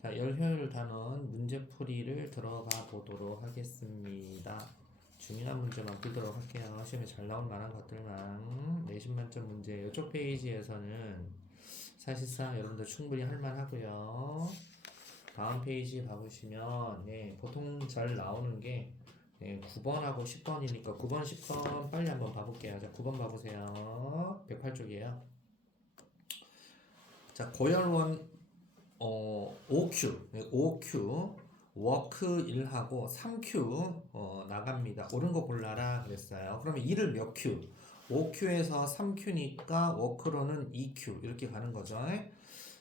자, 열효율 단원 문제풀이를 들어가 보도록 하겠습니다. 중요한 문제만 풀도록 할게요. 시험에 잘 나올 만한 것들만. 내신 만점 문제 이쪽 페이지에서는 사실상 여러분들 충분히 할 만하고요. 다음 페이지 봐보시면 보통 잘 나오는 게 9번하고 10번이니까 9번, 10번 빨리 한번 봐볼게요. 자, 9번 봐보세요. 108쪽이에요. 자, 고열원 OQ 워크 1하고 3Q 나갑니다. 옳은 거 골라라 그랬어요. 그러면 1을 몇 Q? 5Q에서 3Q니까 워크로는 2Q 이렇게 가는 거죠.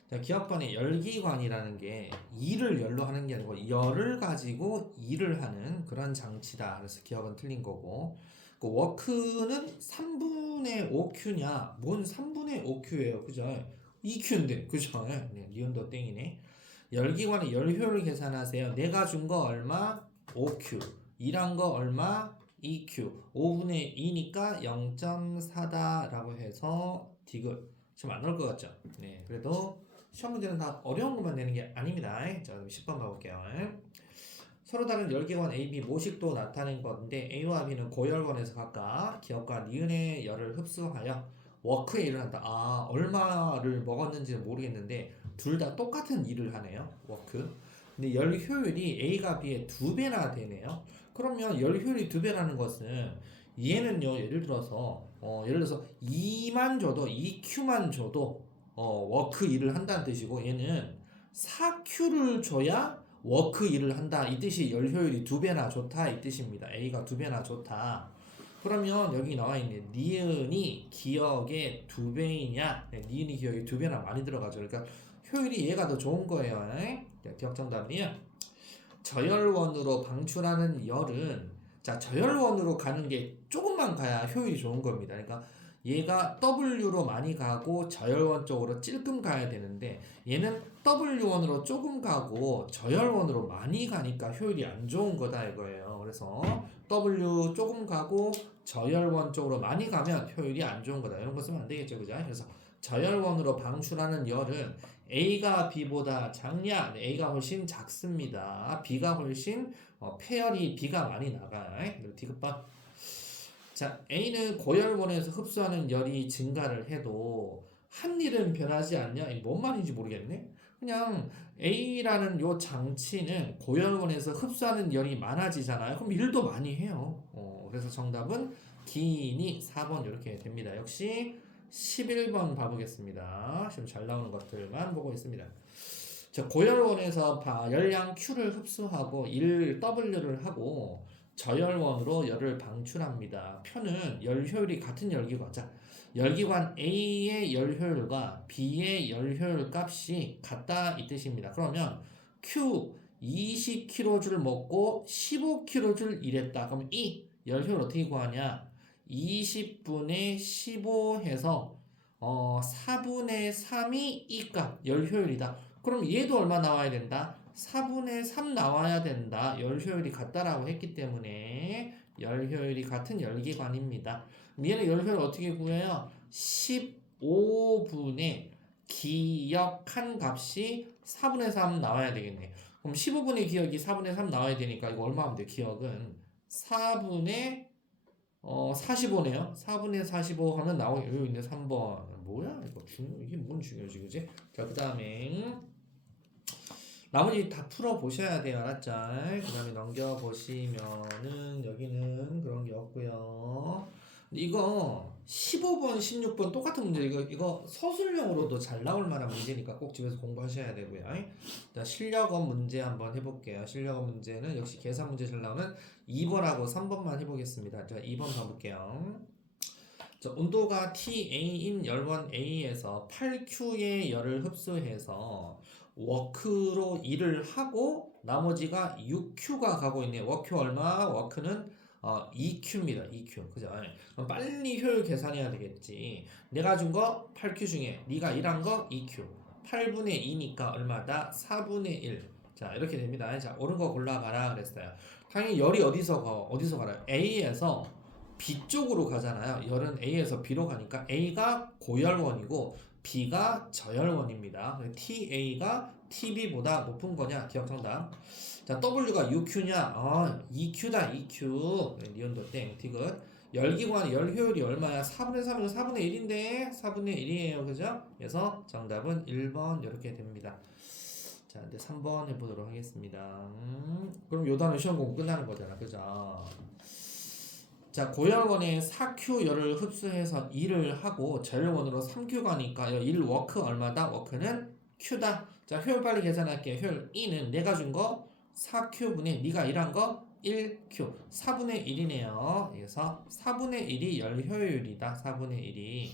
자, 기억번에 열기관이라는 게 2를 열로 하는 게 아니고 열을 가지고 2를 하는 그런 장치다. 그래서 기억은 틀린 거고, 그 워크는 3분의 5Q냐? 뭔 3분의 5Q예요, 그죠? 2Q인데, 그죠? 네, 리온도 땡이네. 열기관의 열효율 계산하세요. 내가 준 거 얼마? 5Q. 일한 거 얼마? 2Q. 5분의 2니까 0.4다라고 해서 디귿. 지금 안 나올 것 같죠? 네, 그래도 시험 문제는 다 어려운 것만 내는 게 아닙니다. 자, 그럼 10번 가볼게요. 서로 다른 열기관 A, B 모식도 나타낸 건데 A와 B는 고열원에서 각각 기업과 니은의 열을 흡수하여 워크에 일을 한다. 아, 얼마를 먹었는지는 모르겠는데 둘 다 똑같은 일을 하네요. 워크. 근데 열 효율이 A가 B의 2배나 되네요. 그러면 열 효율이 2배라는 것은 얘는요, 예를 들어서 2만 줘도 2Q만 줘도 워크 일을 한다는 뜻이고, 얘는 4Q를 줘야 워크 일을 한다. 이 뜻이 열 효율이 2배나 좋다 이 뜻입니다. A가 2배나 좋다. 그러면 여기 나와 있는 니은이 기억의 2배이냐? 네, 니은이 기억이 2배나 많이 들어가죠. 그러니까 효율이 얘가 더 좋은 거예요. 기억 정답이요. 저열원으로 방출하는 열은, 자, 저열원으로 가는 게 조금만 가야 효율이 좋은 겁니다. 그러니까 얘가 W로 많이 가고 저열원 쪽으로 찔끔 가야 되는데 얘는 W1으로 조금 가고 저열원으로 많이 가니까 효율이 안 좋은 거다 이거예요. 그래서 W 조금 가고 저열원 쪽으로 많이 가면 효율이 안 좋은 거다. 이런 거 쓰면 안 되겠죠, 그죠? 그래서 저열원으로 방출하는 열은 A가 B보다 작냐? 네, A가 훨씬 작습니다. B가 훨씬 폐열이 B가 많이 나가요. 디귿번. 자, A는 고열원에서 흡수하는 열이 증가를 해도 한 일은 변하지 않냐? 이게 뭔 말인지 모르겠네. 그냥 A라는 요 장치는 고열원에서 흡수하는 열이 많아지잖아요. 그럼 일도 많이 해요. 그래서 정답은 기인이 4번 이렇게 됩니다. 역시 11번 봐보겠습니다. 지금 잘 나오는 것들만 보고 있습니다. 자, 고열원에서 열량 Q를 흡수하고 1W를 하고 저열원으로 열을 방출합니다. 표는 열 효율이 같은 열기관. 자, 열기관 A의 열 효율과 B의 열 효율 값이 같다 이 뜻입니다. 그러면 Q 20kJ 먹고 15kJ 일했다. 그럼 이 열 효율 어떻게 구하냐? 20분의 15 해서 4분의 3이 이 값, 열 효율이다. 그럼 얘도 얼마 나와야 된다? 4분의 3 나와야 된다. 열 효율이 같다라고 했기 때문에 열 효율이 같은 열기관입니다. 얘는 열 효율 어떻게 구해요? 15분의 기억한 값이 4분의 3 나와야 되겠네. 그럼 15분의 기억이 4분의 3 나와야 되니까 이거 얼마 하면 돼? 기억은 4분의 45네요. 4분의 45 하면 나오게 여기 있네. 3번. 뭐야? 이게 뭔 중요하지, 그지? 자, 그 다음에 나머지 다 풀어보셔야 돼요. 알았죠? 그 다음에 넘겨보시면은 여기는 그런 게 없고요. 이거 15번, 16번 똑같은 문제. 이거 서술형으로도 잘 나올 만한 문제니까 꼭 집에서 공부하셔야 되고요. 자, 실력업 문제 한번 해볼게요. 실력업 문제는 역시 계산 문제 잘 나오는 2번하고 3번만 해보겠습니다. 자, 2번 가볼게요. 자, 온도가 TA인 열원 A에서 8Q의 열을 흡수해서 워크로 일을 하고 나머지가 6Q가 가고 있네요. 워크 얼마? 워크는 2Q입니다. 2Q. 그죠? 그럼 빨리 효율 계산해야 되겠지. 내가 준 거 8Q 중에 네가 일한 거 2Q. 8분의 2니까 얼마다? 4분의 1. 자, 이렇게 됩니다. 자, 옳은 거 골라봐라 그랬어요. 당연히 열이 어디서 가나요? A에서 B 쪽으로 가잖아요. 열은 A에서 B로 가니까 A가 고열원이고 B가 저열원입니다. TA가 TB보다 높은 거냐? 기억 정답. 자, W가 UQ냐? EQ다, EQ. 니온도 땡, 디귿. 열기관, 열효율이 얼마야? 4분의 3이고 4분의 1인데 4분의 1이에요. 그죠? 그래서 정답은 1번 이렇게 됩니다. 자, 이제 3번 해보도록 하겠습니다. 그럼 요 단어 시험 공부 끝나는 거잖아. 그죠? 자, 고열원에 4Q 열을 흡수해서 2를 하고 저열원으로 3Q 가니까 1 워크 얼마다? 워크는 Q다. 자, 효율 빨리 계산할게요. 효율 E는 내가 준 거 4Q분의 네가 일한 거 1Q 4분의 1이네요. 그래서 4분의 1이 열 효율이다. 4분의 1이.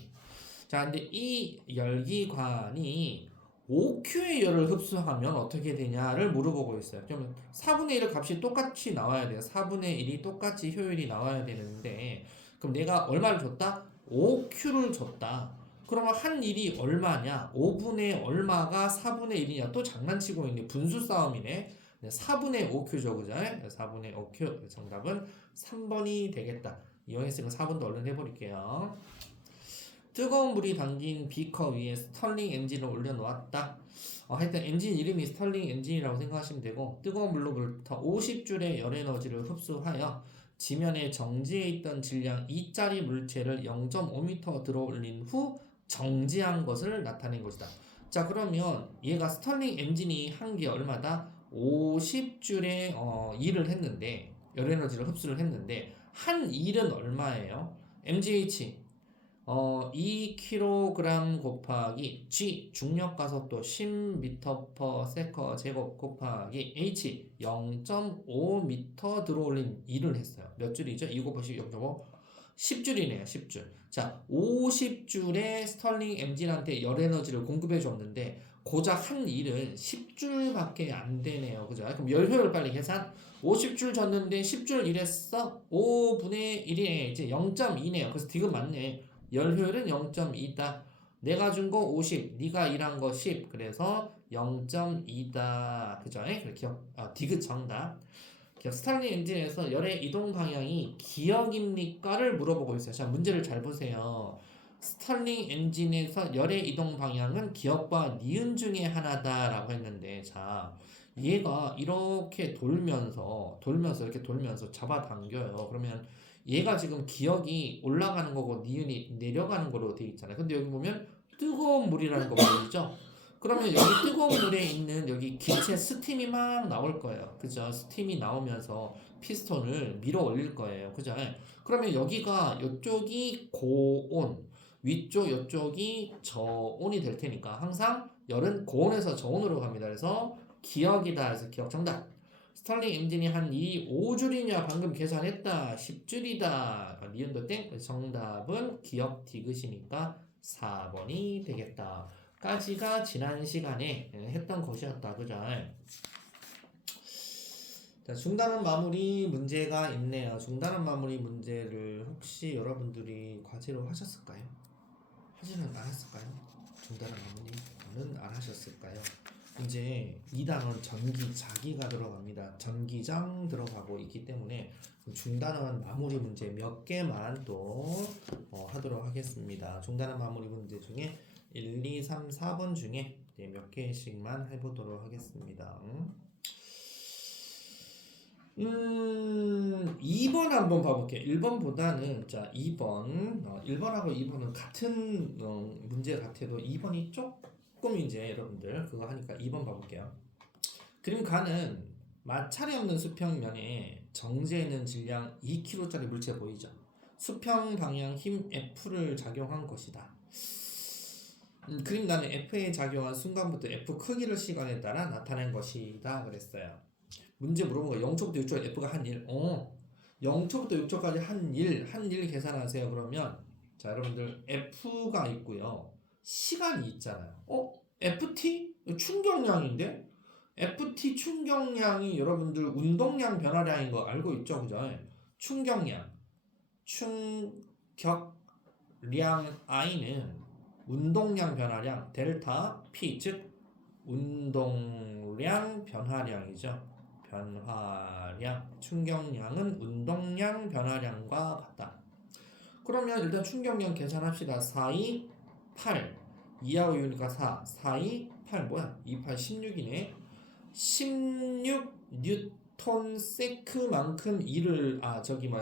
자, 근데 이 열기관이 5Q의 열을 흡수하면 어떻게 되냐를 물어보고 있어요. 그러면 4분의 1의 값이 똑같이 나와야 돼요. 4분의 1이 똑같이 효율이 나와야 되는데 그럼 내가 얼마를 줬다? 5Q를 줬다. 그러면 한 일이 얼마냐? 5분의 얼마가 4분의 1이냐? 또 장난치고 있네. 분수 싸움이네. 4분의 5Q죠. 그죠? 4분의 5Q. 정답은 3번이 되겠다. 이용했으면 4번도 얼른 해버릴게요. 뜨거운 물이 담긴 비커 위에 스털링 엔진을 올려놓았다. 하여튼 엔진 이름이 스털링 엔진이라고 생각하시면 되고 뜨거운 물로부터 50줄의 열에너지를 흡수하여 지면에 정지해 있던 질량 2짜리 물체를 0.5m 들어올린 후 정지한 것을 나타낸 것이다. 자, 그러면 얘가 스털링 엔진이 한 게 얼마다? 50줄의 일을 했는데 열에너지를 흡수를 했는데 한 일은 얼마예요? MGH 2kg 곱하기 G 중력 가속도 10m/s 제곱 곱하기 H 0.5m 들어올린 일을 했어요. 몇 줄이죠? 2 곱하기 0.5 10줄이네요. 10줄. 자, 50줄의 스털링 엔진한테 열에너지를 공급해 줬는데 고작 한 일은 10줄밖에 안 되네요. 그죠? 그럼 열 효율 빨리 계산. 50줄 줬는데 10줄 일했어. 5분의 1이네. 이제 0.2네요. 그래서 디귿 맞네. 열 효율은 0.2다. 내가 준 거 50, 네가 일한 거 10. 그래서 0.2다. 그죠? 디귿 정답. 스탈린 엔진에서 열의 이동 방향이 기역입니까를 물어보고 있어요. 자, 문제를 잘 보세요. 스탈링 엔진에서 열의 이동 방향은 기역과 니은 중에 하나다라고 했는데, 자, 얘가 이렇게 이렇게 돌면서 잡아당겨요. 그러면 얘가 지금 기역이 올라가는 거고 니은이 내려가는 거로 돼 있잖아요. 근데 여기 보면 뜨거운 물이라는 거 보이죠? 그러면 여기 뜨거운 물에 있는 여기 기체 스팀이 막 나올 거예요. 그죠? 스팀이 나오면서 피스톤을 밀어 올릴 거예요. 그죠? 그러면 여기가 이쪽이 고온, 위쪽 이쪽이 저온이 될 테니까 항상 열은 고온에서 저온으로 갑니다. 그래서 기역이다. 그래서 기역 정답. 스털링 엔진이 한 5줄이냐 방금 계산했다. 10줄이다. 니은도 땡. 정답은 기역 디귿이니까 4번이 되겠다. 까지가 지난 시간에 했던 것이었다. 그죠? 자, 중단원 마무리 문제가 있네요. 중단원 마무리 문제를 혹시 여러분들이 과제로 하셨을까요? 하지는 않았을까요? 중단원 마무리는 안 하셨을까요? 이제 2단원 전기자기가 들어갑니다. 전기장 들어가고 있기 때문에 중단원 마무리 문제 몇 개만 또 하도록 하겠습니다. 중단원 마무리 문제 중에 1, 2, 3, 4번 중에 몇 개씩만 해보도록 하겠습니다. 2번 한번 봐볼게요. 1번보다는 자 2번 1번하고 2번은 같은 문제 같아도 2번이 조금 이제 여러분들 그거 하니까 2번 봐볼게요. 그림 가는 마찰이 없는 수평면에 정제있는 질량 2kg짜리 물체 보이죠? 수평 방향 힘 F를 작용한 것이다. 그림 나는 F에 작용한 순간부터 F 크기를 시간에 따라 나타낸 것이다 그랬어요. 문제 물어본 거 0초부터 6초 F가 한 1. 0초부터 6초까지 한 1 계산하세요. 그러면 자 여러분들 F가 있고요. 시간이 있잖아요. FT? 충격량인데? FT 충격량이 여러분들 운동량 변화량인 거 알고 있죠? 그죠? 충격량. 충격량 I는 운동량 변화량 델타 P 즉 운동량 변화량이죠. 변화량 충격량은 운동량 변화량과 같다. 그러면 일단 충격량 계산합시다. 4, 2, 8 2하고 6이니까 4, 4, 2, 8 뭐야? 2, 8, 16이네. 16 뉴턴 세크만큼 일을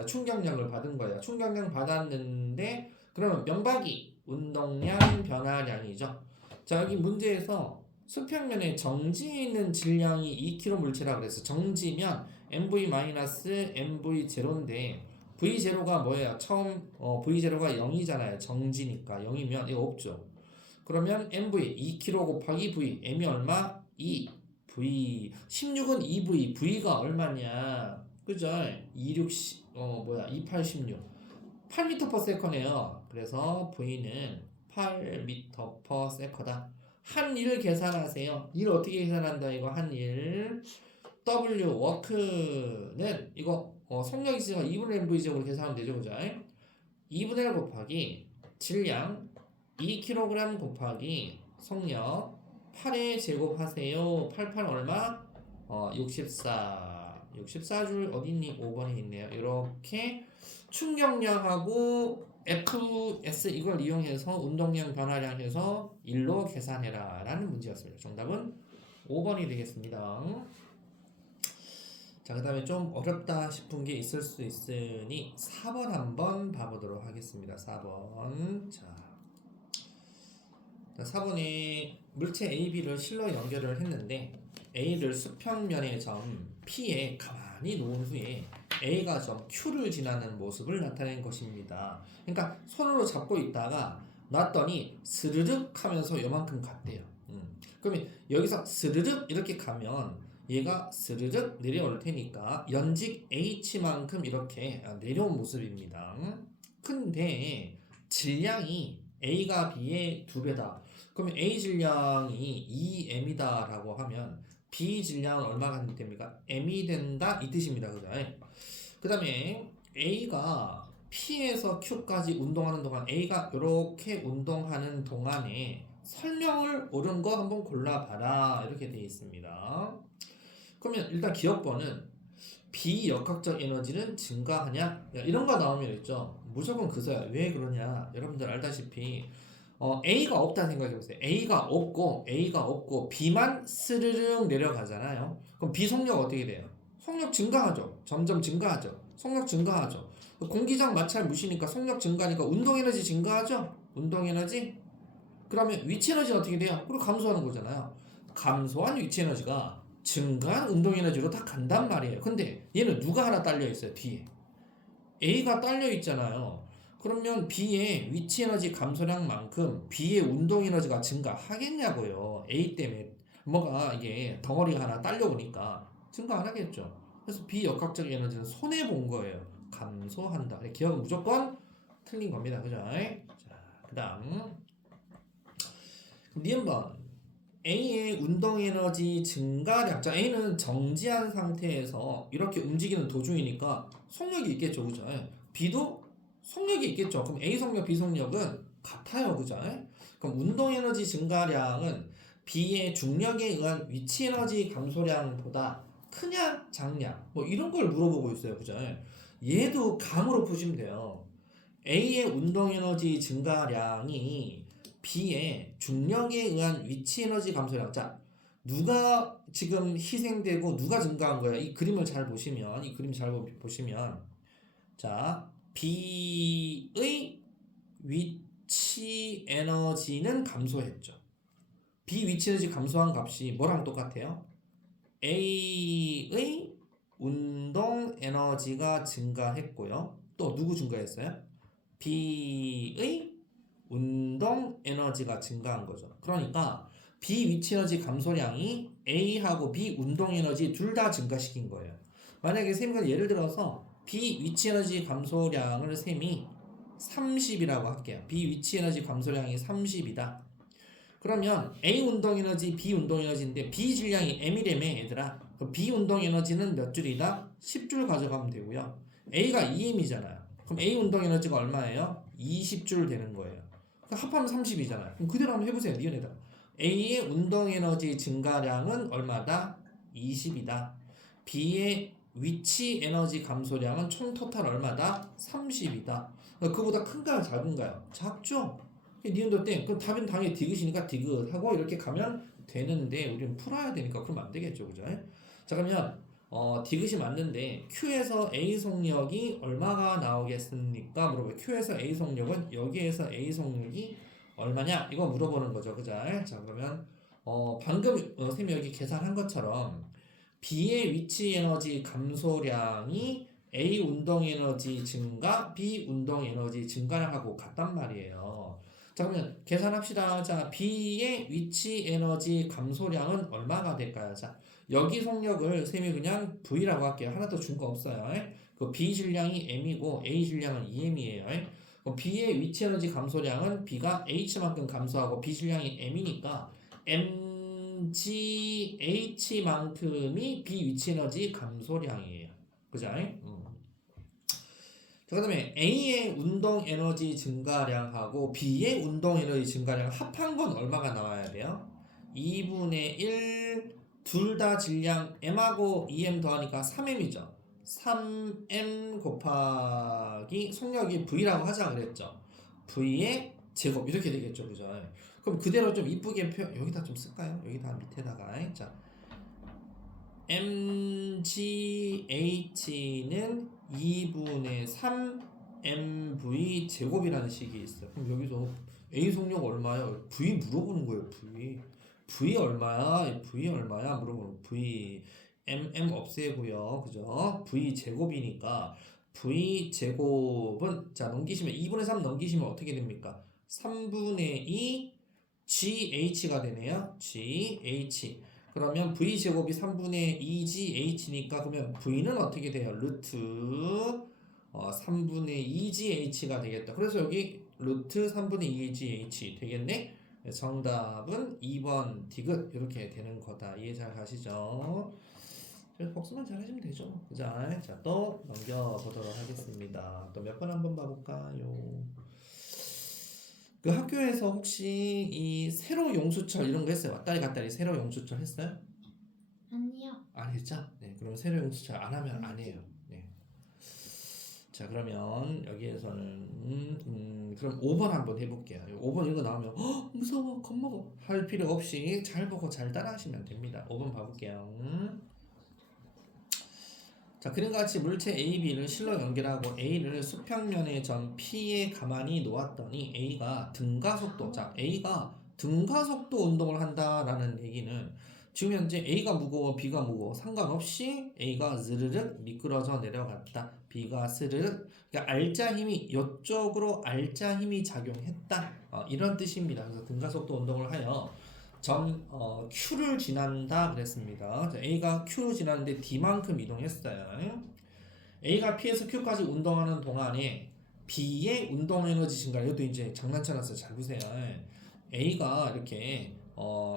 충격량을 받은 거예요. 충격량 받았는데 그러면 면박이 운동량 변화량이죠. 자, 여기 문제에서 수평면에 정지해 있는 질량이 2kg 물체라고 그랬어. 정지면 mv-mv0인데 v0가 뭐예요? 처음 v0가 0이잖아요. 정지니까 0이면 이거 없죠. 그러면 mv 2kg 곱하기 v m이 얼마? 2 v 16은 2v v가 얼마냐? 그죠? 26 2816 8m/s네요. 그래서 v는 8m/s다. 한일 계산하세요. 일 어떻게 계산한다 이거 한일 W 워크는 이거 속력 있으니까 2분의 mv제곱으로 계산하면 되죠. 그죠? 2분의 1 곱하기 질량 2kg 곱하기 속력 8에 제곱하세요. 88 얼마? 64줄 어딨니? 5번에 있네요. 이렇게 충격량하고 FS 이걸 이용해서 운동량 변화량 해서 1로 계산해라 라는 문제였습니다. 정답은 5번이 되겠습니다. 자, 그 다음에 좀 어렵다 싶은 게 있을 수 있으니 4번 한번 봐보도록 하겠습니다. 4번. 자, 4번에 물체 AB를 실로 연결을 했는데 A를 수평면의 점 P에 가만히 놓은 후에 A가 점 Q를 지나는 모습을 나타낸 것입니다. 그러니까 손으로 잡고 있다가 놨더니 스르륵 하면서 요만큼 갔대요. 그러면 여기서 스르륵 이렇게 가면 얘가 스르륵 내려올 테니까 연직 H만큼 이렇게 내려온 모습입니다. 근데 질량이 A가 B의 2배다. 그러면 A 질량이 2m이다 라고 하면 B 질량은 얼마가 됩니까? m이 된다 이 뜻입니다. 그죠? 그 다음에 A가 P에서 Q까지 운동하는 동안 A가 이렇게 운동하는 동안에 설명을 옳은 거 한번 골라봐라 이렇게 되어 있습니다. 그러면 일단 기억번은 비역학적 에너지는 증가하냐? 이런 거 나오면 있죠. 무조건 그거야. 왜 그러냐? 여러분들 알다시피 A가 없다는 생각해보세요. A가 없고 B만 스르륵 내려가잖아요. 그럼 B 속력 어떻게 돼요? 속력 증가하죠. 점점 증가하죠. 속력 증가하죠. 공기장 마찰 무시니까 속력 증가하니까 운동에너지 증가하죠. 운동에너지. 그러면 위치에너지는 어떻게 돼요? 그리고 감소하는 거잖아요. 감소한 위치에너지가 증가한 운동에너지로 다 간단 말이에요. 근데 얘는 누가 하나 딸려 있어요. 뒤에 A가 딸려 있잖아요. 그러면 B의 위치에너지 감소량만큼 B의 운동에너지가 증가하겠냐고요. A 때문에 뭐가 이게 덩어리가 하나 딸려오니까 증가 안 하겠죠. 그래서 비역학적 에너지는 손해본 거예요. 감소한다. 기억은 무조건 틀린 겁니다. 그죠? 자, 그 다음 니은번 A의 운동에너지 증가량. 자, A는 정지한 상태에서 이렇게 움직이는 도중이니까 속력이 있겠죠. 그죠? B도 속력이 있겠죠. 그럼 A 속력, B 속력은 같아요. 그죠? 그럼 운동에너지 증가량은 B의 중력에 의한 위치에너지 감소량보다 크냐 작냐 뭐 이런 걸 물어보고 있어요. 그죠? 얘도 감으로 푸시면 돼요. A의 운동에너지 증가량이 B의 중력에 의한 위치에너지 감소량. 자, 누가 지금 희생되고 누가 증가한 거야? 이 그림을 잘 보시면 자, B의 위치 에너지는 감소했죠. B 위치 에너지 감소한 값이 뭐랑 똑같아요? A의 운동 에너지가 증가했고요. 또 누구 증가했어요? B의 운동 에너지가 증가한 거죠. 그러니까 B 위치 에너지 감소량이 A하고 B 운동 에너지 둘 다 증가시킨 거예요. 만약에 쌤이 예를 들어서 B 위치 에너지 감소량을 쌤이 30이라고 할게요. B 위치 에너지 감소량이 30이다. 그러면 A 운동 에너지, B 운동 에너지인데 B 질량이 m이라며 얘들아. 그럼 B 운동 에너지는 몇 줄이다? 10줄 가져가면 되고요. A가 2m이잖아요. 그럼 A 운동 에너지가 얼마예요? 20줄 되는 거예요. 그럼 합하면 30이잖아요. 그럼 그대로 한번 해보세요. 니은에다 A의 운동 에너지 증가량은 얼마다? 20이다. B의 위치 에너지 감소량은 총 토탈 얼마다? 30이다. 그보다 큰가요? 작은가요? 작죠? 니은도 땡. 그럼 답은 당연히 디귿이니까 디귿하고 이렇게 가면 되는데 우리는 풀어야 되니까 그럼 안 되겠죠, 그죠? 자 그러면 디귿이 맞는데 Q에서 A 속력이 얼마가 나오겠습니까? 물어봐요. Q에서 A 속력은 여기에서 A 속력이 얼마냐? 이거 물어보는 거죠, 그죠? 자 그러면 방금 쌤이 여기 계산한 것처럼 B의 위치 에너지 감소량이 A 운동 에너지 증가, B 운동 에너지 증가량하고 같단 말이에요. 자 그러면 계산합시다. 자 B의 위치 에너지 감소량은 얼마가 될까요? 자 여기 속력을 쌤이 그냥 V라고 할게요. 하나도 준 거 없어요. 그 B 질량이 M이고 A 질량은 2M이에요. 그럼 B의 위치 에너지 감소량은 B가 H만큼 감소하고 B 질량이 M이니까 mgH만큼이 B 위치 에너지 감소량이에요. 그죠? 그 다음에 A의 운동 에너지 증가량하고 B의 운동 에너지 증가량 합한 건 얼마가 나와야 돼요? 2분의 1 둘 다 질량 M하고 2M 더하니까 3M이죠. 3M 곱하기 속력이 V라고 하자 그랬죠. V의 제곱 이렇게 되겠죠. 그죠? 그럼 그대로 좀 이쁘게 여기다 좀 쓸까요? 여기다 밑에다가 자 mgH는 2분의 3 mv 제곱이라는 식이 있어요. 그럼 여기서 A 속력 얼마야? V 물어보는 거예요. V 얼마야? V 얼마야? 물어보는 V m 없애고요. 그죠? V 제곱이니까 V 제곱은 자 넘기시면 2분의 3 넘기시면 어떻게 됩니까? 3분의 2 GH가 되네요. GH. 그러면 V제곱이 3분의 2GH니까 그러면 V는 어떻게 돼요? 루트 3분의 2GH가 되겠다. 그래서 여기 루트 3분의 2GH 되겠네? 정답은 2번 디귿 이렇게 되는 거다. 이해 잘 가시죠? 복습만 잘 하시면 되죠. 자, 또 넘겨보도록 하겠습니다. 또 몇 번 한번 봐볼까요? 그 학교에서 혹시 이 세로 용수철 이런 거 했어요? 왔다리 갔다리 세로 용수철 했어요? 아니요. 안 했죠? 네, 그럼 세로 용수철 안 하면 안 해요. 네. 자, 그러면 여기에서는 그럼 5번 한번 해볼게요. 5번 이거 나오면 무서워, 겁먹어 할 필요 없이 잘 보고 잘 따라하시면 됩니다. 5번 봐볼게요. 자, 그림과 같이 물체 A, B를 실로 연결하고 A를 수평면의 점 P에 가만히 놓았더니 A가 등가속도, 자, A가 등가속도 운동을 한다라는 얘기는 지금 현재 A가 무거워, B가 무거워 상관없이 A가 스르륵 미끄러져 내려갔다. B가 스르륵, 그러니까 알자 힘이 이쪽으로 알자 힘이 작용했다. 이런 뜻입니다. 그래서 등가속도 운동을 하여 점 Q를 지난다 그랬습니다. A가 Q를 지났는데 D만큼 이동했어요. A가 P에서 Q까지 운동하는 동안에 B의 운동 에너지 증가, 이것도 이제 장난쳐놨어요. 잘 보세요. A가 이렇게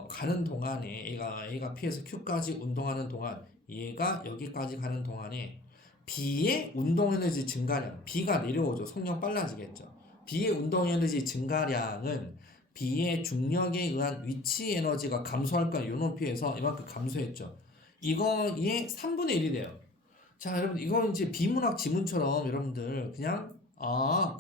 가는 동안에 A가 P에서 Q까지 운동하는 동안 얘가 여기까지 가는 동안에 B의 운동 에너지 증가량, B가 내려오죠. 속력 빨라지겠죠. B의 운동 에너지 증가량은 B의 중력에 의한 위치 에너지가 감소할까 요 높이에서 이만큼 감소했죠. 이거의 3분의 1이 돼요. 자, 여러분 이건 이제 비문학 지문처럼 여러분들 그냥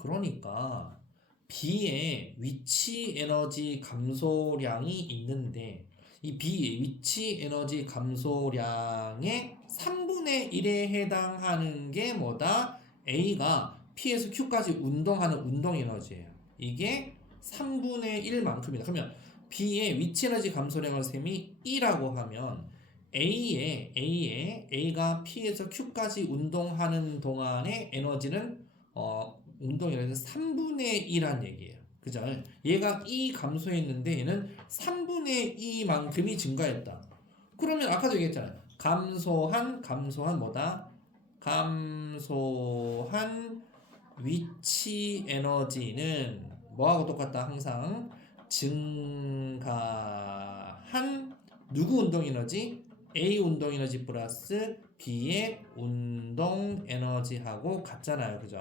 그러니까 B의 위치 에너지 감소량이 있는데 이 B의 위치 에너지 감소량의 3분의 1에 해당하는 게 뭐다? A가 P에서 Q까지 운동하는 운동 에너지예요. 이게 3분의 1만큼이다. 그러면 B의 위치 에너지 감소량을 셈이 2라고 하면 A가 P에서 Q까지 운동하는 동안의 에너지는 운동 에너지는 3분의 2란 얘기예요. 그죠? 얘가 2 감소했는데 얘는 3분의 2만큼이 증가했다. 그러면 아까도 얘기했잖아요. 감소한 뭐다? 감소한 위치 에너지는 뭐하고 똑같다? 항상 증가한 누구 운동 에너지? A 운동 에너지 플러스 B의 운동 에너지하고 같잖아요. 그죠?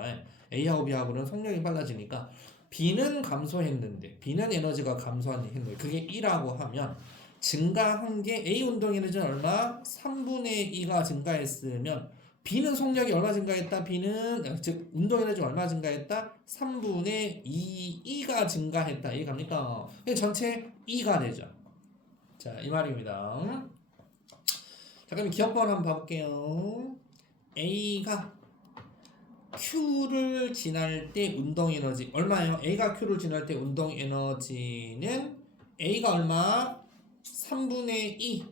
A하고 B하고는 속력이 빨라지니까 B는 감소했는데 B는 에너지가 감소했는데 그게 2라고 하면 증가한 게 A 운동 에너지는 얼마? 3분의 2가 증가했으면 B는 속력이 얼마 증가했다? B는 즉 운동 에너지 얼마 증가했다? 3분의 2가 증가했다. 이해갑니까? 전체 2가 되죠. 자, 이 말입니다. 자, 그럼 기억번 한번 봐볼게요. A가 Q를 지날 때 운동 에너지 얼마예요? A가 Q를 지날 때 운동 에너지는 A가 얼마? 3분의 2.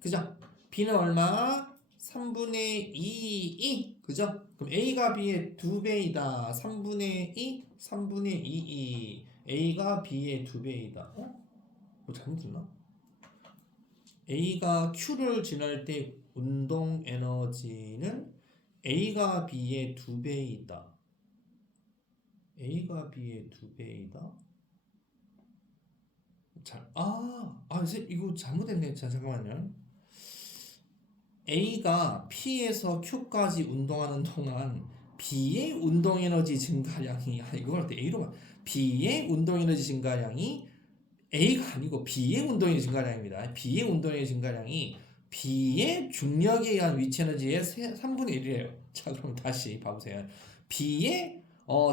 그죠? B는 얼마? 3분의 2. 그죠? 그럼 A가 B의 2배이다. 3분의 2, 3분의 2. A가 B의 2배이다. 뭐 잘못했나? A가 Q를 지날 때 운동 에너지는 A가 B의 2배이다. A가 B의 2배이다. 이거 잘못했네. 자, 잠깐만요. A가 P에서 Q까지 운동하는 동안 B의 운동 에너지 증가량이 이걸 때 A로 봐. B의 운동 에너지 증가량이 A가 아니고 B의 운동 에너지 증가량입니다. B의 운동 에너지 증가량이 B의 중력에 의한 위치 에너지의 3분의 1이래요. 자, 그럼 다시 봐보세요. B의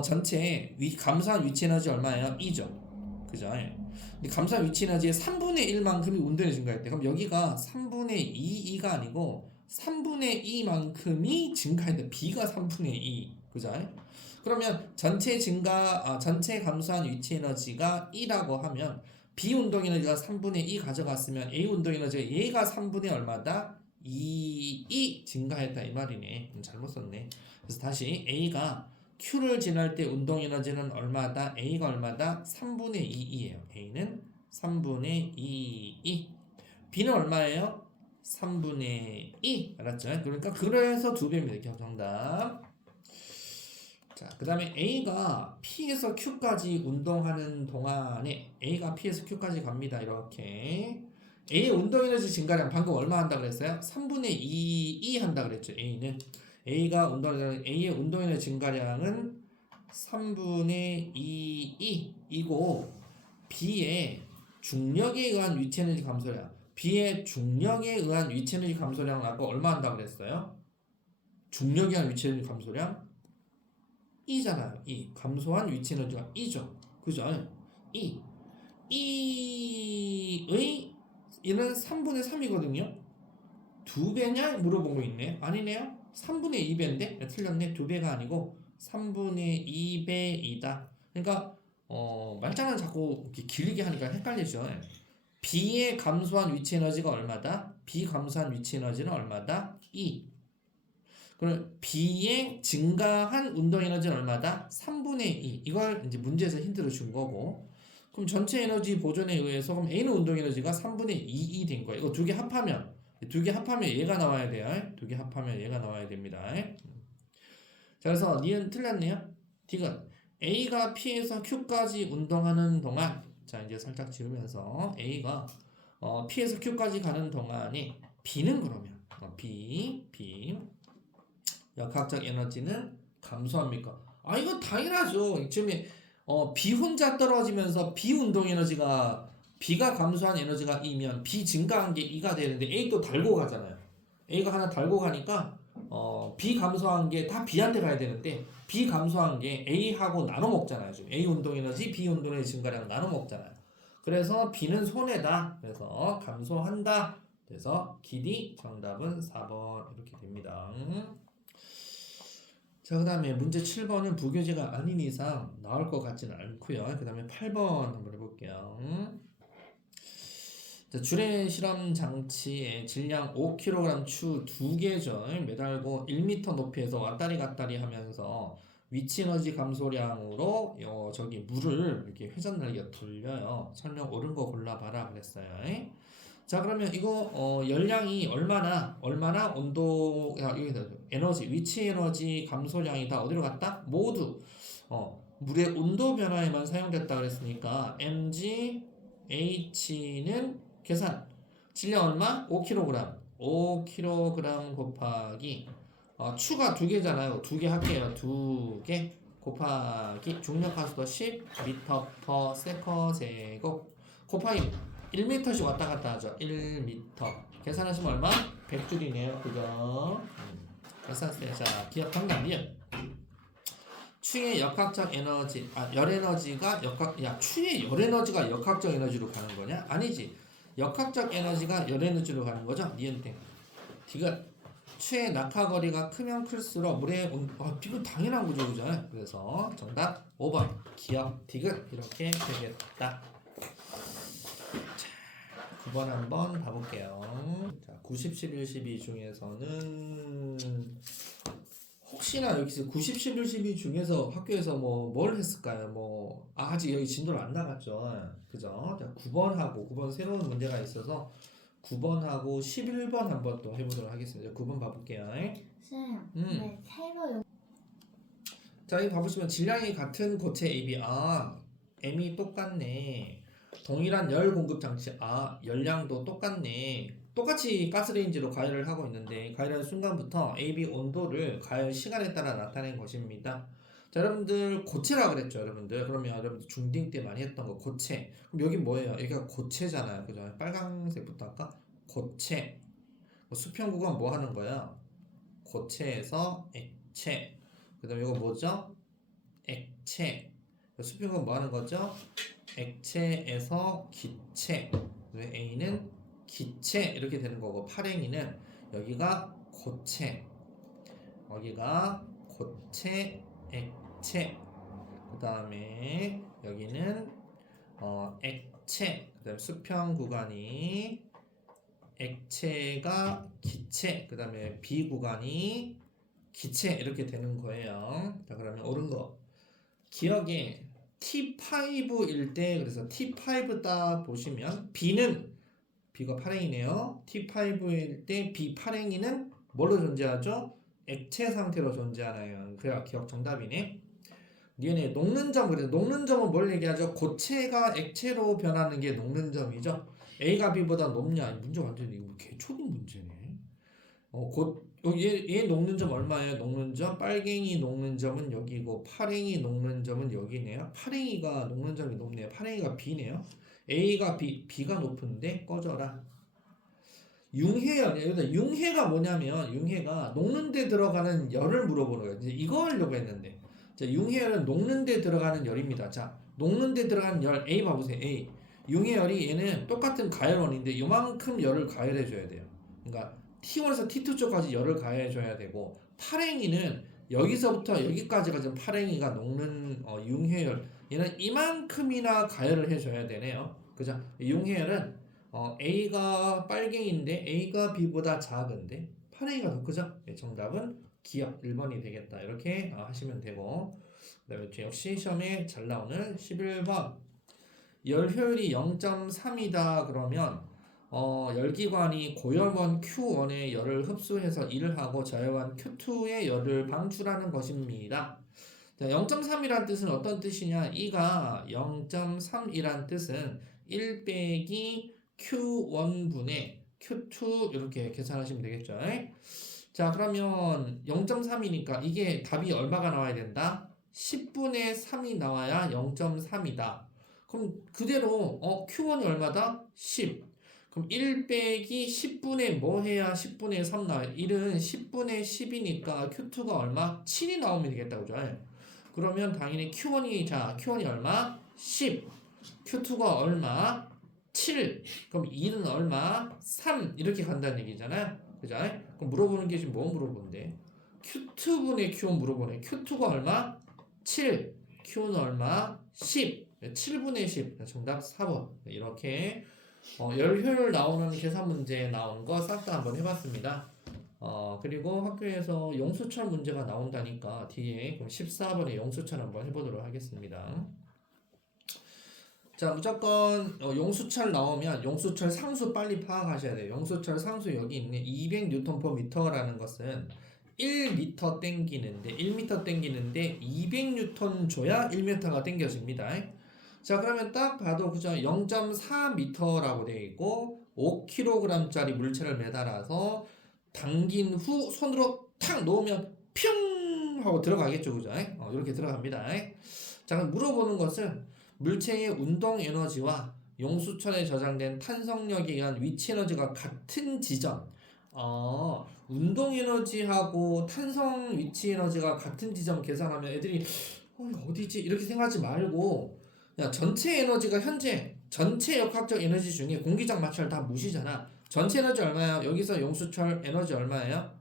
전체 감소한 위치 에너지 얼마예요? 2죠. 그죠? 근데 감소한 위치 에너지의 3분의 1만큼이 운동 에너지 증가했대. 그럼 여기가 3분의 2가 아니고 3분의 2만큼이 증가했대. B가 3분의 2. 그죠? 그러면 전체 감소한 위치 에너지가 2라고 하면 B 운동 에너지가 3분의 2 가져갔으면 A 운동 에너지가 얘가 3분의 얼마다? 2 증가했다 이 말이네. 잘못 썼네. 그래서 다시 A가 Q를 지날 때 운동 에너지는 얼마다? A가 얼마다? 3분의 2이에요. A는 3분의 2. B는 얼마예요? 3분의 2. 알았죠? 그러니까 그래서 2배입니다. 기억 정답. 자, 그 다음에 A가 P에서 Q까지 운동하는 동안에 A가 P에서 Q까지 갑니다. 이렇게 A의 운동 에너지 증가량 방금 얼마 한다 그랬어요? 3분의 2 한다 그랬죠. A의 운동 에너지 증가량은 3분의 2이고 B의 중력에 의한 위치 에너지 감소량 B의 중력에 의한 위치 에너지 감소량은 아까 얼마 한다 그랬어요? 중력에 의한 위치 에너지 감소량 2잖아요. 2. 감소한 위치 에너지가 2죠. 그죠? 2. 2의 얘는 3분의 3이거든요. 2배냐? 물어본 거 있네. 아니네요. 3분의 2배인데? 틀렸네. 2배가 아니고 3분의 2배이다. 그러니까 말장난 자꾸 이렇게 길게 하니까 헷갈리죠. B의 감소한 위치 에너지가 얼마다? B 감소한 위치 에너지는 얼마다? 2. 그럼 B의 증가한 운동 에너지는 얼마다? 3분의 2. 이걸 이제 문제에서 힌트로 준 거고. 그럼 전체 에너지 보존에 의해서 그럼 A는 운동 에너지가 3분의 2 된 거예요. 이거 두 개 합하면 얘가 나와야 돼요. 두 개 합하면 얘가 나와야 됩니다. 자, 그래서 니은 틀렸네요. 디귿. A가 P에서 Q까지 운동하는 동안 자, 이제 살짝 지우면서 A가 P에서 Q까지 가는 동안에 B는 그러면 B 역학적 에너지는 감소합니까? 이거 당연하죠. 지금 B 혼자 떨어지면서 B 운동 에너지가 B가 감소한 에너지가 2면 B 증가한 게 2가 되는데 A 또 달고 가잖아요. A가 하나 달고 가니까 B 감소한 게 다 B한테 가야 되는데 B 감소한 게 A하고 나눠 먹잖아요. 지금 A 운동 에너지, B 운동 에너지 증가량 나눠 먹잖아요. 그래서 B는 손해다. 그래서 감소한다. 그래서 길이 정답은 4번 이렇게 됩니다. 자, 그 다음에 문제 7번은 부교재가 아닌 이상 나올 것 같지는 않고요. 그 다음에 8번 한번 해볼게요. 자, 주례 실험 장치에 질량 5kg 추 2개죠. 매달고 1m 높이에서 왔다리 갔다리 하면서 위치 에너지 감소량으로 물을 이렇게 회전 날개 돌려요. 설명 옳은 거 골라봐라 그랬어요. 자, 그러면 이거 열량이 얼마나 온도 에너지 위치 에너지 감소량이 다 어디로 갔다? 모두 물의 온도 변화에만 사용됐다 그랬으니까 mgH는 계산 질량 얼마? 5kg 5kg 곱하기 추가 2개잖아요. 2개 할게요. 2개 곱하기 중력하수도 10m/s 제곱 곱하기 1m씩 왔다 갔다 하죠. 1m. 계산하시면 얼마? 100줄이네요. 그죠? 됐었어요. 자, 기억 정답 니은. 추의 역학적 에너지, 열 에너지가 추의 열 에너지가 역학적 에너지로 가는 거냐? 아니지. 역학적 에너지가 열 에너지로 가는 거죠. 니은 땡. 디귿. 추의 낙하거리가 크면 클수록 물의 이건 당연한 거죠, 그죠? 그래서 정답 5번 기억 디귿 이렇게 되겠다. 자, 9번 한번 봐볼게요. 자, 90, 11, 12 중에서는 혹시나 여기서 90, 11, 12 중에서 학교에서 뭘 했을까요? 아직 여기 진도를 안 나갔죠. 그죠? 자, 9번 새로운 문제가 있어서 9번하고 11번 한번 또 해보도록 하겠습니다. 9번 봐볼게요. 쌤, 네, 새로 자, 여기 봐보시면 질량이 같은 고체 AB. M이 똑같네. 동일한 열 공급 장치. 열량도 똑같네. 똑같이 가스레인지로 가열을 하고 있는데 가열하는 순간부터 AB 온도를 가열 시간에 따라 나타낸 것입니다. 자, 여러분들 고체라 그랬죠, 여러분들. 그러면 여러분들 중딩 때 많이 했던 거 고체. 그럼 여기 뭐예요? 여기가 고체잖아요, 그죠? 빨강색부터 할까? 고체. 수평구간 뭐 하는 거야? 고체에서 액체. 그다음에 이거 뭐죠? 액체. 수평구간 뭐 하는 거죠? 액체에서 기체. 그다음에 A는 기체 이렇게 되는 거고 8행위는 여기가 고체. 여기가 고체. 액체. 그 다음에 여기는 액체. 그 다음에 수평 구간이 액체가 기체. 그 다음에 B 구간이 기체 이렇게 되는 거예요. 자, 그러면 옳은 거 기억에 T5일 때 그래서 T5 딱 보시면 B가 8행이네요. T5일 때 B 8행이는 뭘로 존재하죠? 액체 상태로 존재하나요? 그래야 기억 정답이네. 니은에 녹는 점. 그래서 녹는 점은 뭘 얘기하죠? 고체가 액체로 변하는 게 녹는 점이죠. A가 B보다 높냐? 문제 완전히 이거 개초딩 문제네. 얘 녹는 점 얼마예요? 녹는 점 빨갱이 녹는 점은 여기고 파랭이 녹는 점은 여기네요. 파랭이가 녹는 점이 높네요. 파랭이가 B네요. A가 B가 높은데 꺼져라. 융해가 뭐냐면 융해가 녹는 데 들어가는 열을 물어보는 거예요. 이제 이거 하려고 했는데 자, 융해열은 녹는 데 들어가는 열입니다. 자, 녹는 데 들어가는 열 A 봐보세요. A 융해열이 얘는 똑같은 가열원인데 요만큼 열을 가열해 줘야 돼요. 그러니까 T1에서 T2 쪽까지 열을 가해줘야 되고 파랭이는 여기서부터 여기까지가 지금 파랭이가 녹는 융해열 얘는 이만큼이나 가열을 해줘야 되네요. 그죠? 융해열은 A가 빨갱이인데 A가 B보다 작은데 파랭이가 더 크죠? 네, 정답은 기억 1번이 되겠다. 이렇게 하시면 되고 그 다음에 역시 시험에 잘 나오는 11번 열 효율이 0.3이다 그러면 열기관이 고열원 Q1의 열을 흡수해서 일을 하고 저열원 Q2의 열을 방출하는 것입니다. 0.3이란 뜻은 어떤 뜻이냐? 이가 0.3이란 뜻은 1 빼기 Q1분의 Q2 이렇게 계산하시면 되겠죠. 자, 그러면 0.3이니까 이게 답이 얼마가 나와야 된다? 10분의 3이 나와야 0.3이다. 그럼 그대로 Q1이 얼마다? 10. 그럼 1 빼기 10분의 뭐 해야 10분의 3 나와요? 1은 10분의 10이니까 Q2가 얼마? 7이 나오면 되겠다. 그죠? 그러면 당연히 Q1이 얼마? 10. Q2가 얼마? 7. 그럼 1은 얼마? 3. 이렇게 간다는 얘기잖아요. 그죠? 그럼 물어보는 게 지금 뭐 물어보는데? Q2분의 Q1 물어보네. Q2가 얼마? 7. Q는 얼마? 10. 7분의 10. 정답 4번. 이렇게 열 효율 나오는 계산 문제 나온 거 싹 다 한번 해봤습니다. 그리고 학교에서 용수철 문제가 나온다니까 뒤에 그럼 14번에 용수철 한번 해보도록 하겠습니다. 자, 무조건 용수철 나오면 용수철 상수 빨리 파악하셔야 돼요. 용수철 상수 여기 있네. 200Nm/m라는 것은 1m 땡기는데 1m 땡기는데 200N 줘야 1m가 땡겨집니다. 자, 그러면 딱 봐도 그죠? 0.4m라고 되어 있고 5kg짜리 물체를 매달아서 당긴 후 손으로 탁 놓으면 뿅 하고 들어가겠죠, 그죠? 이렇게 들어갑니다. 자, 그럼 물어보는 것은 물체의 운동 에너지와 용수철에 저장된 탄성력에 의한 위치 에너지가 같은 지점 운동 에너지하고 탄성 위치 에너지가 같은 지점 계산하면 애들이 이거 어디지? 이렇게 생각하지 말고 야, 전체 에너지가 현재 전체 역학적 에너지 중에 공기장 마찰 다 무시잖아. 전체 에너지 얼마야? 여기서 용수철 에너지 얼마예요?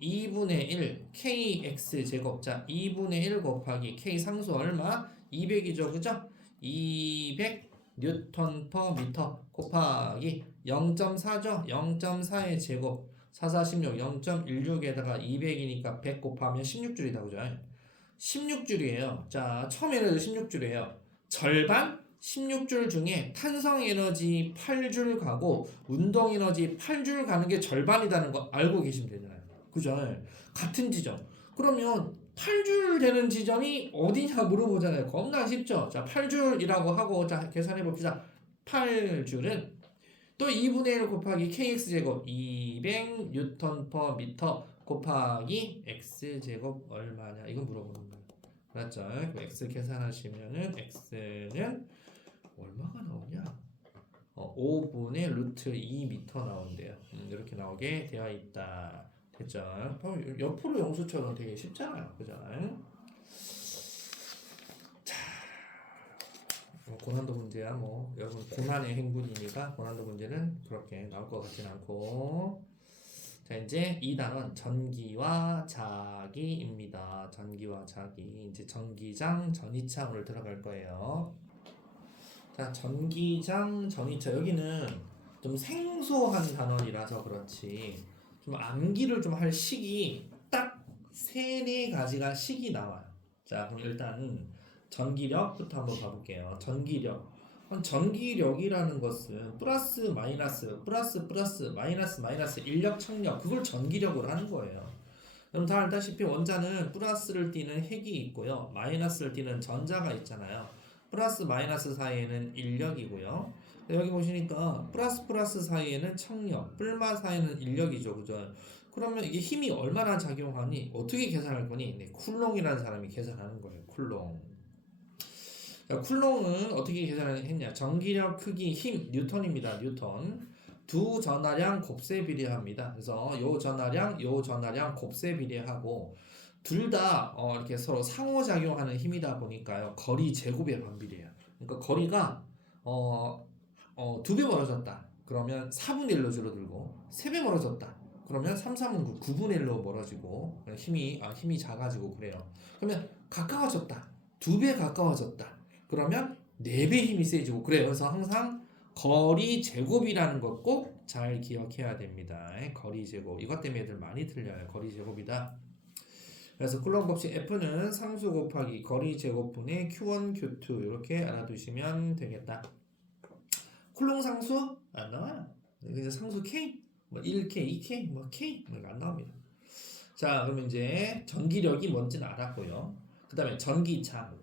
2분의 1 kx 제곱. 자, 2분의 1 곱하기 k 상수 얼마? 200이죠. 그죠? 200 뉴턴 퍼 미터 곱하기 0.4죠. 0.4의 제곱 4, 4, 16 0.16에다가 200이니까 100 곱하면 16줄이다. 그죠? 16줄이에요. 자, 처음 에너지 16줄이에요. 절반 16줄 중에 탄성 에너지 8줄 가고 운동 에너지 8줄 가는 게 절반이라는 거 알고 계시면 되잖아요. 그죠? 같은 지점. 그러면 8줄 되는 지점이 어디냐 물어보잖아요. 겁나 쉽죠? 자, 8줄이라고 하고 자, 계산해 봅시다. 8줄은 또 2분의 1 곱하기 kx제곱 200 뉴턴 퍼 미터 곱하기 x제곱 얼마냐 이거 물어보는 거예요. 맞죠? x 계산하시면은 x는 얼마가 나오냐? 5분의 루트 2m 나온대요. 이렇게 나오게 되어 있다. 됐죠? 옆으로 영수처럼 되게 쉽잖아요. 그죠? 고난도 문제야 뭐 여러분 고난의 행군이니까 고난도 문제는 그렇게 나올 것 같진 않고 자 이제 2단원 전기와 자기입니다. 전기와 자기 이제 전기장 전이차로 들어갈 거예요. 자 전기장 전이차 여기는 좀 생소한 단원이라서 그렇지 좀 암기를 좀 할 식이 딱 3-4가지가 식이 나와요. 자 그럼 일단 전기력부터 한번 봐볼게요. 전기력. 전기력이라는 것은 플러스 마이너스 플러스 플러스 마이너스 마이너스 인력 청력 그걸 전기력으로 하는 거예요. 그럼 다 알다시피 원자는 플러스를 띠는 핵이 있고요. 마이너스를 띠는 전자가 있잖아요. 플러스 마이너스 사이에는 인력이고요. 여기 보시니까 플러스 플러스 사이에는 청력, 플마 사이에는 인력이죠. 그죠? 그러면 이게 힘이 얼마나 작용하니 어떻게 계산할 거니? 네, 쿨롱이라는 사람이 계산하는 거예요. 쿨롱. 자, 쿨롱은 어떻게 계산했냐? 전기력, 크기, 힘, 뉴턴입니다. 뉴턴. 두 전하량 곱세 비례합니다. 그래서 요 전하량, 요 전하량 곱세 비례하고 둘 다 이렇게 서로 상호작용하는 힘이다 보니까요. 거리 제곱의 반비례예요. 그러니까 거리가 2배 멀어졌다. 그러면 4분의 1로 줄어들고 3배 멀어졌다. 그러면 3, 3은 9분의 1로 멀어지고 힘이 작아지고 그래요. 그러면 가까워졌다. 2배 가까워졌다. 그러면 4배 힘이 세지고 그래요. 그래서 항상 거리 제곱이라는 것 꼭 잘 기억해야 됩니다. 거리 제곱. 이것 때문에 애들 많이 틀려요. 거리 제곱이다. 그래서 쿨롱 법칙 F는 상수 곱하기 거리 제곱분의 Q1, Q2 이렇게 알아두시면 되겠다. 쿨롱 상수 안 나와요. 그냥 상수 K, 뭐 1K, 2K, 뭐 K 뭐 안 나옵니다. 자, 그러면 이제 전기력이 뭔지는 알았고요. 그 다음에 전기장.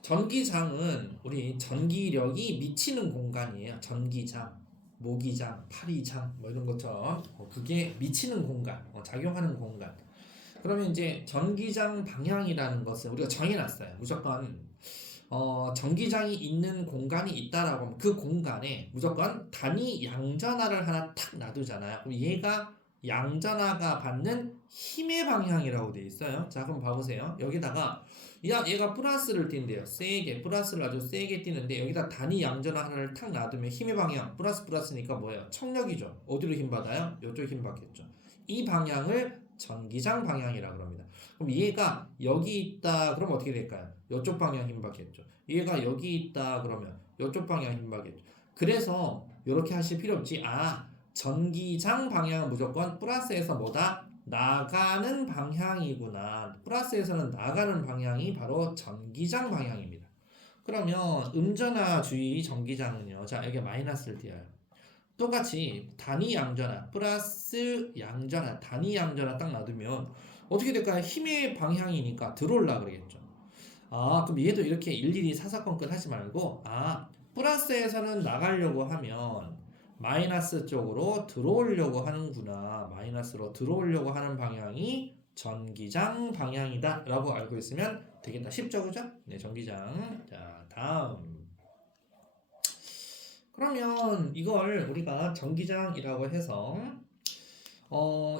전기장은 우리 전기력이 미치는 공간이에요. 전기장, 모기장, 파리장 뭐 이런 것처럼 그게 미치는 공간, 작용하는 공간. 그러면 이제 전기장 방향이라는 것을 우리가 정해놨어요. 무조건 전기장이 있는 공간이 있다라고 하면 그 공간에 무조건 단위 양전하를 하나 탁 놔두잖아요. 그럼 얘가 양전하가 받는 힘의 방향이라고 되어 있어요. 자, 그럼 봐보세요. 여기다가 얘가 플러스를 띈대요. 세게 플러스를 아주 세게 띄는데 여기다 단위 양전하 하나를 탁 놔두면 힘의 방향 플러스 플러스니까 뭐예요? 청력이죠. 어디로 힘 받아요? 이쪽 힘 받겠죠. 이 방향을 전기장 방향이라고 합니다. 그럼 얘가 여기 있다 그러면 어떻게 될까요? 이쪽 방향 힘 받겠죠. 얘가 여기 있다 그러면 이쪽 방향 힘 받겠죠. 그래서 이렇게 하실 필요 없지. 전기장 방향은 무조건 플러스에서 뭐다? 나가는 방향이구나. 플러스에서는 나가는 방향이 바로 전기장 방향입니다. 그러면 음전화 주의 전기장은요. 자, 여기 마이너스를 띄어요. 똑같이 단위 양전하 플러스 양전하 단위 양전하 딱 놔두면 어떻게 될까요? 힘의 방향이니까 들어올라 그러겠죠. 그럼 얘도 이렇게 일일이 사사건건 하지 말고 플러스에서는 나가려고 하면 마이너스 쪽으로 들어오려고 하는구나. 마이너스로 들어오려고 하는 방향이 전기장 방향이다 라고 알고 있으면 되겠다. 쉽죠? 그죠? 네, 전기장. 자, 다음. 그러면 이걸 우리가 전기장이라고 해서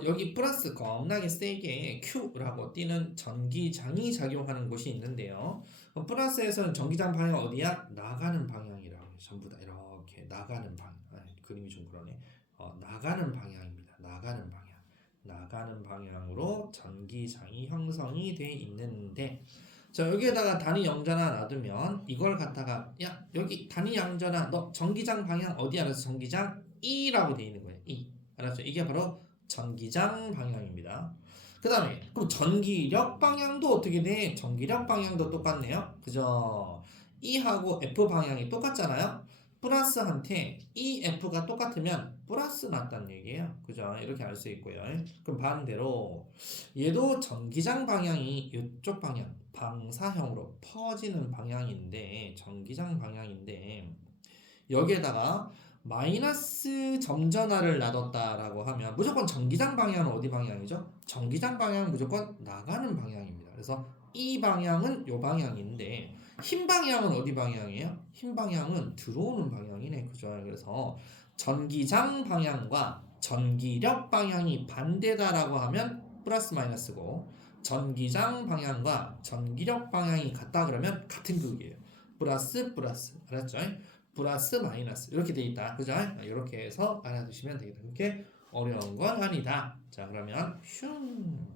여기 플러스 겁나게 세게 Q라고 띄는 전기장이 작용하는 곳이 있는데요. 플러스에서는 전기장 방향 어디야? 나가는 방향이라고 해요. 전부 다 이렇게 나가는 방향. 그림이 좀 그러네. 나가는 방향입니다. 나가는 방향. 나가는 방향으로 전기장이 형성이 돼 있는데, 자, 여기에다가 단위 영전화 놔두면 이걸 갖다가 야, 여기 단위 영전화 너 전기장 방향 어디야? 그래서 전기장 E라고 돼 있는 거예요. E. 알았죠? 이게 바로 전기장 방향입니다. 그 다음에 그럼 전기력 방향도 어떻게 돼? 전기력 방향도 똑같네요. 그죠? E하고 F 방향이 똑같잖아요. 플러스한테 EF가 똑같으면 플러스 맞다는 얘기예요. 그죠? 이렇게 알 수 있고요. 그럼 반대로 얘도 전기장 방향이 이쪽 방향 방사형으로 퍼지는 방향인데 전기장 방향인데 여기에다가 마이너스 점전화를 놔뒀다라고 하면 무조건 전기장 방향은 어디 방향이죠? 전기장 방향은 무조건 나가는 방향입니다. 그래서 이 방향은 요 방향인데 흰 방향은 어디 방향이에요? 흰 방향은 들어오는 방향이네. 그죠? 그래서 전기장 방향과 전기력 방향이 반대다라고 하면 플러스 마이너스고 전기장 방향과 전기력 방향이 같다 그러면 같은 극이에요. 플러스 플러스. 알았죠? 플러스 마이너스 이렇게 돼 있다. 그죠? 이렇게 해서 알아두시면 되겠다. 그렇게 어려운 건 아니다. 자, 그러면 슝.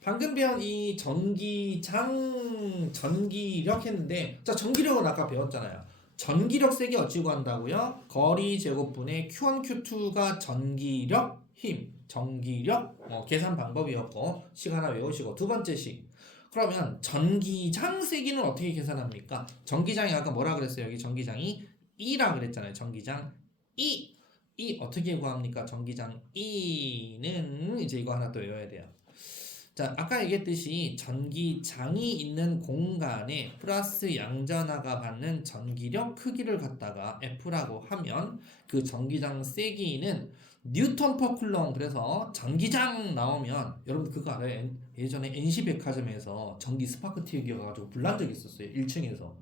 방금 배운 이 전기장, 전기력 했는데, 자, 전기력은 아까 배웠잖아요. 전기력 세기 어찌 구한다고요? 거리 제곱분의 Q1, Q2가 전기력, 힘, 전기력 계산 방법이었고 식 하나 외우시고 두 번째 식. 그러면 전기장 세기는 어떻게 계산합니까? 전기장이 아까 뭐라 그랬어요? 여기 전기장이 E라 그랬잖아요. 전기장 E. E 어떻게 구합니까? 전기장 E는 이제 이거 하나 또 외워야 돼요. 자, 아까 얘기했듯이 전기장이 있는 공간에 플러스 양전하가 받는 전기력 크기를 갖다가 F라고 하면 그 전기장 세기는 뉴턴 퍼 쿨롱. 그래서 전기장 나오면 여러분 그거 알아요? 예전에 NC 백화점에서 전기 스파크 튀겨가지고 불난 적 있었어요. 1층에서.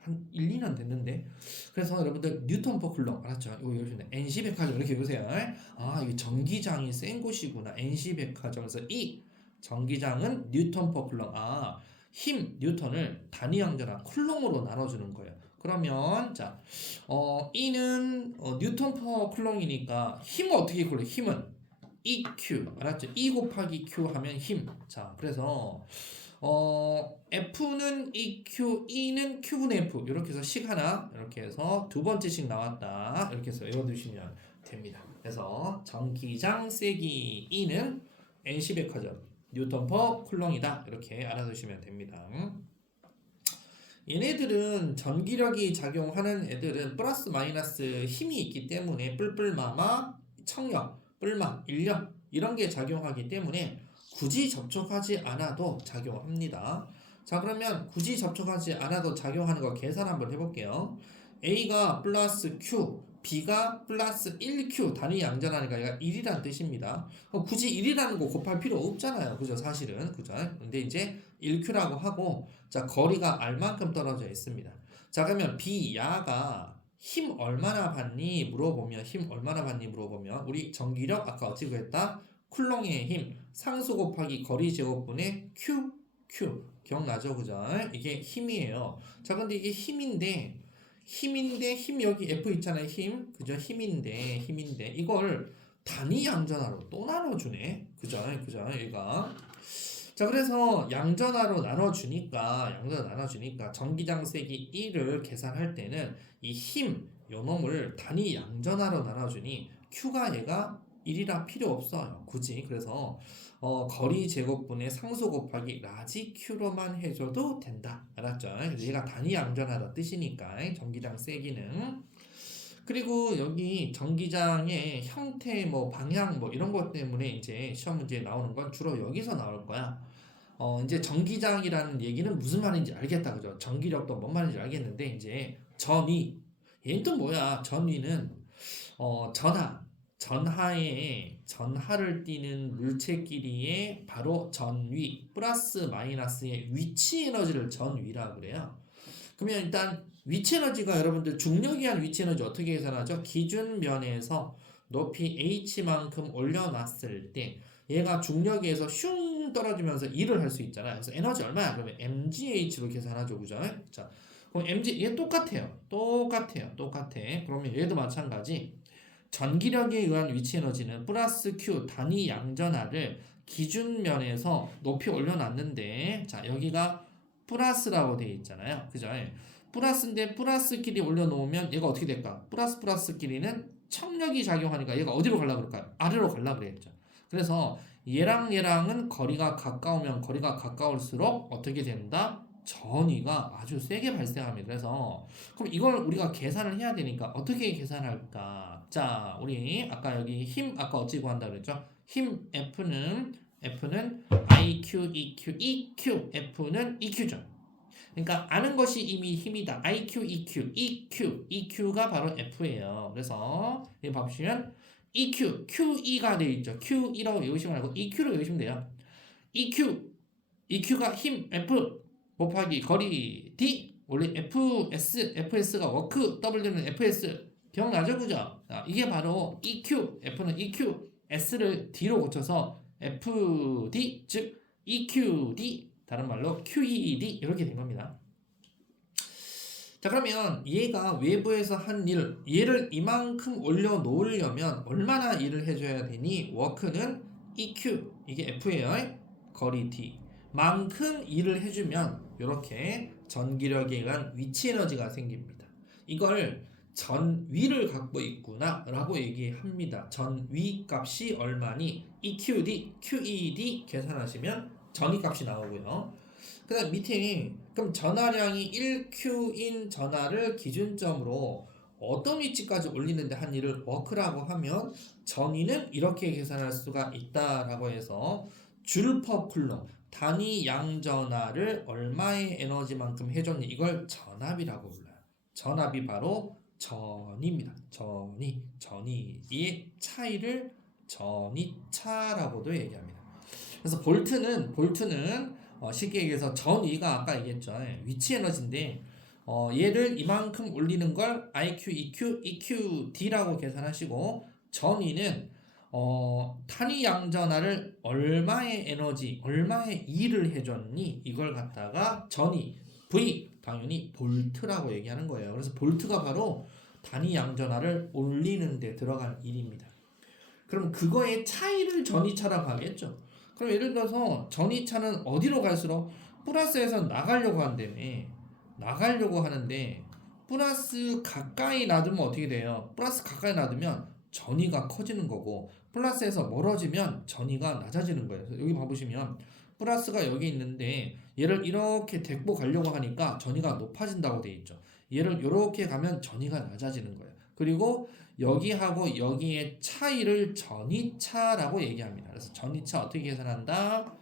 한 1, 2년 됐는데. 그래서 여러분들 뉴턴 퍼 쿨롱 알았죠? 이거 여러분들 NC 백화점 이렇게 보세요. 아, 이게 전기장이 센 곳이구나. NC 백화점에서 이 전기장은 뉴턴 퍼 쿨롱. 아, 힘 뉴턴을 단위 양전화 쿨롱으로 나눠주는 거예요. 그러면 자, E는 뉴턴 퍼 쿨롱이니까 힘은 어떻게 굴려? 힘은 EQ 알았죠? E 곱하기 Q 하면 힘. 자, 그래서 F는 EQ, E는 Q분의 F 이렇게 해서 식 하나 이렇게 해서 두 번째 식 나왔다 이렇게 해서 외워두시면 됩니다. 그래서 전기장 세기 E는 NC 백화점 뉴턴 퍼 쿨롱이다 이렇게 알아두시면 됩니다. 얘네들은 전기력이 작용하는 애들은 플러스 마이너스 힘이 있기 때문에 뿔뿔마마 청력, 뿔마, 인력 이런 게 작용하기 때문에 굳이 접촉하지 않아도 작용합니다. 자, 그러면 굳이 접촉하지 않아도 작용하는 거 계산 한번 해볼게요. A가 플러스 Q, B가 플러스 1Q 단위 양전하니까 얘가 1이란 뜻입니다. 굳이 1이라는 거 곱할 필요 없잖아요. 그죠? 사실은. 그죠? 근데 이제 1Q라고 하고 자, 거리가 R만큼 떨어져 있습니다. 자, 그러면 B 야가 힘 얼마나 받니? 물어보면 힘 얼마나 받니? 물어보면 우리 전기력 아까 어찌 구했다? 쿨롱의 힘 상수 곱하기 거리 제곱분의 Q 기억나죠? 그죠? 이게 힘이에요. 자, 근데 이게 힘인데 힘 여기 F 있잖아요. 힘 그죠? 힘인데 이걸 단위 양전화로 또 나눠주네. 그죠? 얘가 자, 그래서 양전화로 나눠주니까 전기장 세기 1을 계산할 때는 이 힘 요 놈을 단위 양전화로 나눠주니 Q가 얘가 1이라 필요 없어요. 굳이. 그래서 거리 제곱분의 상수 곱하기 라지 Q로만 해줘도 된다. 알았죠? 그래서 얘가 단위 양전하다 뜻이니까 전기장 세기는. 그리고 여기 전기장의 형태 뭐 방향 뭐 이런 것 때문에 이제 시험 문제에 나오는 건 주로 여기서 나올 거야. 이제 전기장이라는 얘기는 무슨 말인지 알겠다. 그죠? 전기력도 뭔 말인지 알겠는데 이제 전위 얘는 또 뭐야? 전위는 전하를 띠는 물체끼리의 바로 전위 플러스 마이너스의 위치 에너지를 전위라 그래요. 그러면 일단 위치 에너지가 여러분들 중력에 의한 위치 에너지 어떻게 계산하죠? 기준면에서 높이 h만큼 올려놨을 때 얘가 중력에 의해서 슝 떨어지면서 일을 할 수 있잖아요. 그래서 에너지 얼마야? 그러면 mgh로 계산하죠, 그죠? 자, 그럼 mg 얘 똑같아. 그러면 얘도 마찬가지. 전기력에 의한 위치 에너지는 플러스 q 단위 양전하를 기준면에서 높이 올려놨는데, 자 여기가 플러스라고 되어 있잖아요, 그죠? 플러스인데 플러스끼리 올려놓으면 얘가 어떻게 될까? 플러스끼리는 청력이 작용하니까 얘가 어디로 가려고 그럴까요? 아래로 가려고 그랬죠. 그래서 얘랑은 거리가 가까울수록 어떻게 된다? 전위가 아주 세게 발생합니다. 그래서 그럼 이걸 우리가 계산을 해야 되니까 어떻게 계산할까? 자, 우리 아까 여기 힘 아까 어찌 구한다 그랬죠? 힘 F는 IQ, EQ, F는 EQ죠. 그러니까 아는 것이 이미 힘이다. IQ, EQ가 바로 F예요. 그래서 여기 봐보시면 QE가 되어 있죠. QE라고 외우시면 알고 EQ로 외우시면 돼요. EQ가 힘 F 곱하기 거리 D. 원래 FS가 워크, W는 FS 기억나죠, 그죠? 이게 바로 EQ, F는 EQ, S를 D로 고쳐서 FD, 즉 EQD, 다른 말로 QED 이렇게 된 겁니다. 자, 그러면 얘가 외부에서 한 얘를 이만큼 올려놓으려면 얼마나 일을 해줘야 되니? 워크는 EQ, 이게 F예요. 거리 D 만큼 일을 해주면 이렇게 전기력에 의한 위치 에너지가 생깁니다. 이걸 전위를 갖고 있구나 라고 얘기합니다. 전위 값이 얼마니? EQD, QED 계산하시면 전위 값이 나오고요. 그 다음 밑에 그럼 전하량이 1Q인 전하를 기준점으로 어떤 위치까지 올리는데 한 일을 워크라고 하면 전위는 이렇게 계산할 수가 있다라고 해서 줄 퍼 쿨럼 단위 양전하를 얼마의 에너지만큼 해줬니? 이걸 전압이라고 불러요. 전압이 바로 전위입니다. 전위의 차이를 전위차라고도 얘기합니다. 그래서 볼트는 쉽게 얘기해서 전위가 아까 얘기했죠. 위치 에너지인데 얘를 이만큼 올리는 걸 IQ, EQD라고 계산하시고 전위는 단위 양전하를 얼마의 에너지, 얼마의 일을 해줬니? 이걸 갖다가 전위, V, 당연히 볼트라고 얘기하는 거예요. 그래서 볼트가 바로 단위 양전하를 올리는 데 들어간 일입니다. 그럼 그거의 차이를 전위차라고 하겠죠. 그럼 예를 들어서 전위차는 어디로 갈수록 플러스에서 나가려고 하는데 플러스 가까이 놔두면 어떻게 돼요? 플러스 가까이 놔두면 전위가 커지는 거고 플러스에서 멀어지면 전위가 낮아지는 거예요. 여기 봐보시면 플러스가 여기 있는데 얘를 이렇게 데리고 가려고 하니까 전위가 높아진다고 돼 있죠. 얘를 이렇게 가면 전위가 낮아지는 거예요. 그리고 여기하고 여기의 차이를 전위차라고 얘기합니다. 그래서 전위차 어떻게 계산한다?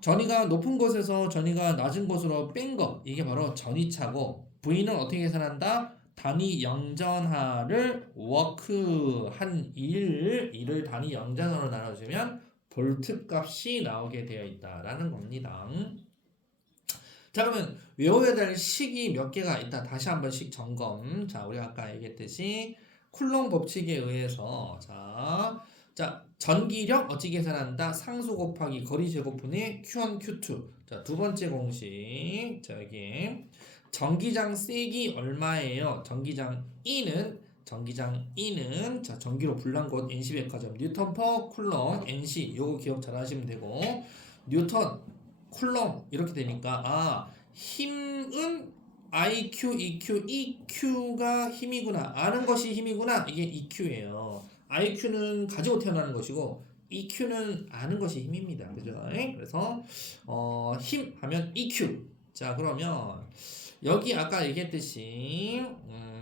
전위가 높은 곳에서 전위가 낮은 곳으로 뺀 거, 이게 바로 전위차고 V는 어떻게 계산한다? 단위 영전하를 워크 한 일을 단위 영전하로 나눠주면 볼트 값이 나오게 되어 있다라는 겁니다. 자, 그러면 외워야 될 식이 몇 개가 있다. 다시 한 번씩 점검. 자, 우리가 아까 얘기했듯이 쿨롱 법칙에 의해서 자 전기력 어찌 계산한다? 상수 곱하기 거리 제곱분의 Q1, Q2. 자, 두 번째 공식. 자, 여기 전기장 세기 얼마예요? 전기장 E는 자 전기로 불난 곳 NC백화점 뉴턴 퍼 쿨럼 NC 요거 기억 잘 하시면 되고 뉴턴 쿨럼 이렇게 되니까 힘은 IQ, EQ가 힘이구나. 아는 것이 힘이구나. 이게 EQ예요. IQ는 가지고 태어나는 것이고 EQ는 아는 것이 힘입니다. 그죠? 그래서 힘 하면 EQ. 자, 그러면 여기 아까 얘기했듯이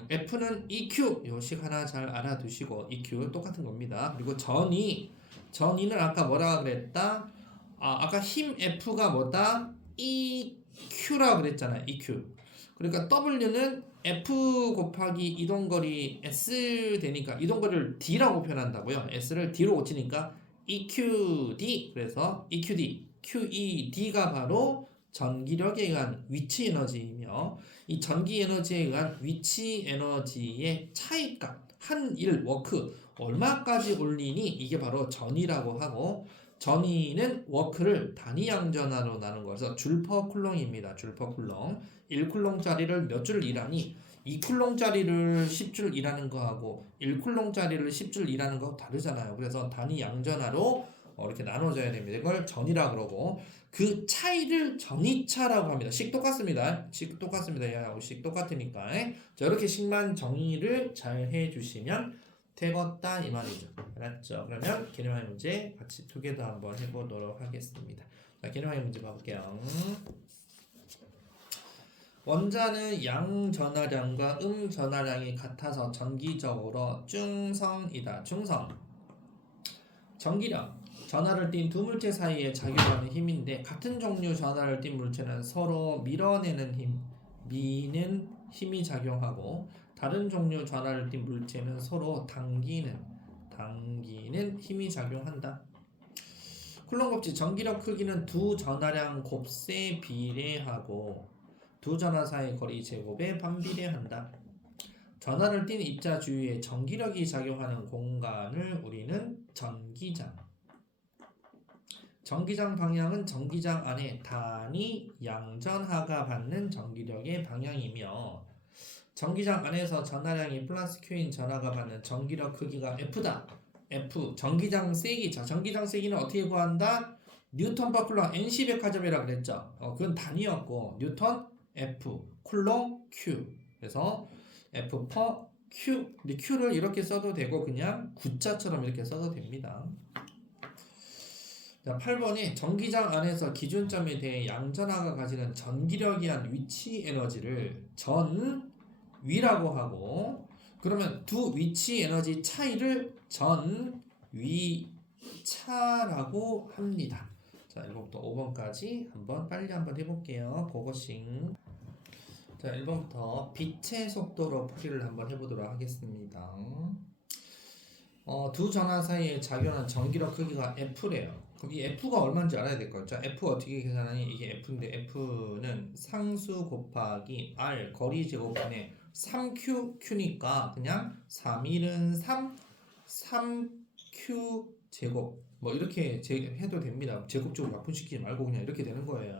F는 EQ 요식 하나 잘 알아두시고 EQ 똑같은 겁니다. 그리고 전위는 아까 뭐라 그랬다? 아까 힘 F가 뭐다? EQ라 그랬잖아. EQ. 그러니까 W는 F 곱하기 이동거리 S 되니까 이동거리를 D라고 표현한다고요. S를 D로 고치니까 EQD. 그래서 EQD, QED가 바로 전기력에 의한 위치 에너지이며 이 전기 에너지에 의한 위치 에너지의 차이값 한 일 워크 얼마까지 올리니? 이게 바로 전이라고 하고 전이는 워크를 단위 양전하로 나눈 거라서 줄 퍼 쿨롱입니다. 줄 퍼 쿨롱. 1쿨롱짜리를 몇 줄 일하니 2쿨롱짜리를 10줄 일하는 거하고 1쿨롱짜리를 10줄 일하는 거 다르잖아요. 그래서 단위 양전하로 이렇게 나눠져야 됩니다. 이걸 전이라 그러고 그 차이를 전이차라고 합니다. 식 똑같습니다. 식 똑같습니다. 얘하고 식 똑같으니까 자, 이렇게 식만 정의를 잘 해주시면 되겠다 이 말이죠. 알았죠? 그러면 개념의 문제 같이 투게더 한번 해보도록 하겠습니다. 자, 개념의 문제 봐볼게요. 원자는 양 전하량과 전하량이 같아서 전기적으로 중성이다. 중성. 전기력. 전하를 띤 두 물체 사이에 작용하는 힘인데 같은 종류 전하를 띤 물체는 서로 밀어내는 힘, 미는 힘이 작용하고 다른 종류 전하를 띤 물체는 서로 당기는 힘이 작용한다. 쿨롱 곱지 전기력 크기는 두 전하량 곱셈 비례하고 두 전하 사이 거리 제곱에 반비례한다. 전하를 띤 입자 주위에 전기력이 작용하는 공간을 우리는 전기장. 전기장 방향은 전기장 안에 단위 양전하가 받는 전기력의 방향이며 전기장 안에서 전하량이 플러스 Q인 전하가 받는 전기력 크기가 F다. F 전기장 세기. 자, 전기장 세기는 어떻게 구한다? 뉴턴 퍼 쿨롱 NC100가접이라 그랬죠. 그건 단위였고 뉴턴 F 쿨롱 Q. 그래서 F 퍼 Q. 근데 Q를 이렇게 써도 되고 그냥 구자처럼 이렇게 써도 됩니다. 자, 8번이 전기장 안에서 기준점에 대해 양전하가 가지는 전기력이한 위치 에너지를 전위라고 하고 그러면 두 위치 에너지 차이를 전위차라고 합니다. 자, 1번부터 5번까지 빨리 한번 해볼게요. 그것ing. 자, 1번부터 빛의 속도로 풀이를 한번 해보도록 하겠습니다. 두 전하 사이에 작용하는 전기력 크기가 F래요. 그럼 이 F가 얼마인지 알아야 될 거죠. F 어떻게 계산하니? 이게 F인데 F는 상수 곱하기 R 거리 제곱분의 3Q니까 그냥 3일은 3Q 제곱 뭐 이렇게 해도 됩니다. 제곱적으로 약분시키지 말고 그냥 이렇게 되는 거예요.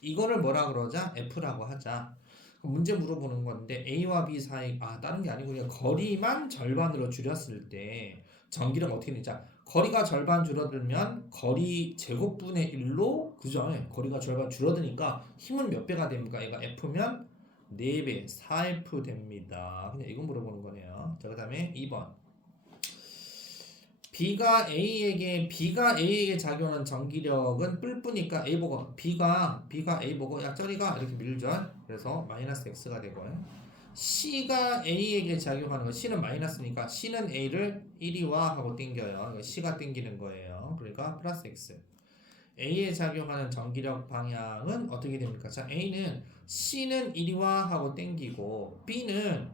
이거를 뭐라 그러자? F라고 하자. 문제 물어보는 건데 A와 B 사이 다른 게 아니고 그냥 거리만 절반으로 줄였을 때 전기력 어떻게 되지? 거리가 절반 줄어들면 거리 제곱분의 1로 그죠? 거리가 절반 줄어드니까 힘은 몇 배가 됩니까? 얘가 F면 4배 4F 됩니다. 그냥 이거 물어보는 거네요. 자, 그 다음에 2번 B가 A에게 작용하는 전기력은 뿔뿔이니까 A 보고 B가 A 보고 야 저리가 이렇게 밀죠. 그래서 마이너스 X가 되고요. C가 A에게 작용하는 거 C는 마이너스니까 C는 A를 1이와 하고 땡겨요. C가 땡기는 거예요. 그러니까 플러스 X. A에 작용하는 전기력 방향은 어떻게 됩니까? 자, A는 C는 1이와 하고 땡기고 B는